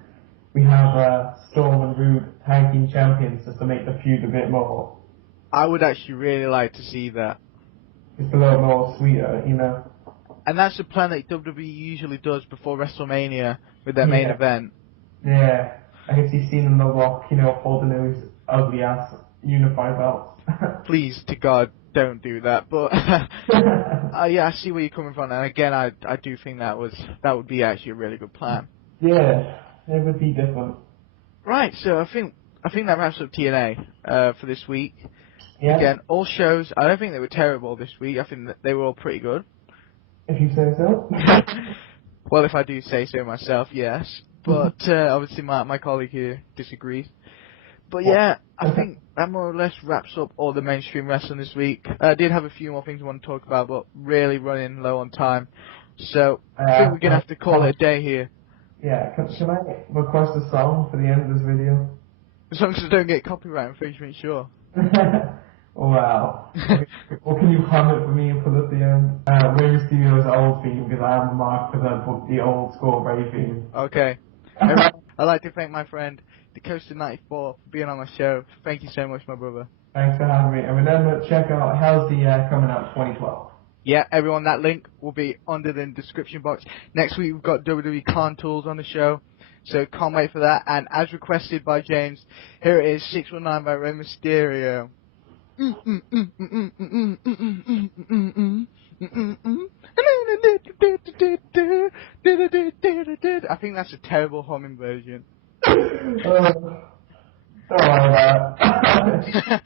we have Storm and Roode tag team champions just to make the feud a bit more. I would actually really like to see that. Just a little more sweeter, you know? And that's the plan that WWE usually does before WrestleMania with their main event. Yeah. I guess you've seen them The Rock, you know, holding those ugly ass unified belts. Please, to God, don't do that. But yeah, I see where you're coming from, and again, I do think that would be actually a really good plan. Yeah, it would be different. Right, so I think that wraps up TNA for this week. Yeah. Again, all shows. I don't think they were terrible this week. I think that they were all pretty good. If you say so. Well, if I do say so myself, yes. But obviously, my colleague here disagrees. But yeah, I think that more or less wraps up all the mainstream wrestling this week. I did have a few more things I want to talk about, but really running low on time. So I think we're going to have to call it a day here. Yeah, can I request a song for the end of this video? As long as I don't get copyright infringement, sure. Wow. Well, can you comment for me and put it at the end? Rey Mysterio's old theme, because I am the mark for the old school Rey theme. Okay. I'd like to thank my friend D3costa94 for being on my show. Thank you so much, my brother. Thanks for having me. And remember, check out How's the coming out 2012. Yeah, everyone, that link will be under the description box. Next week, we've got WWE Con Tools on the show, so can't wait for that. And as requested by James, here it is, 619 by Rey Mysterio. I think that's a terrible humming version. Don't worry about it.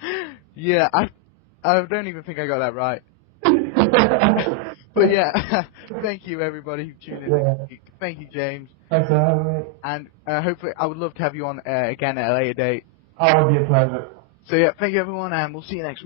Yeah, I don't even think I got that right. But yeah, thank you everybody who tuned in this week. Thank you, James. Thanks for having me. And hopefully, I would love to have you on again at a later date. Oh, it would be a pleasure. So yeah, thank you everyone, and we'll see you next week.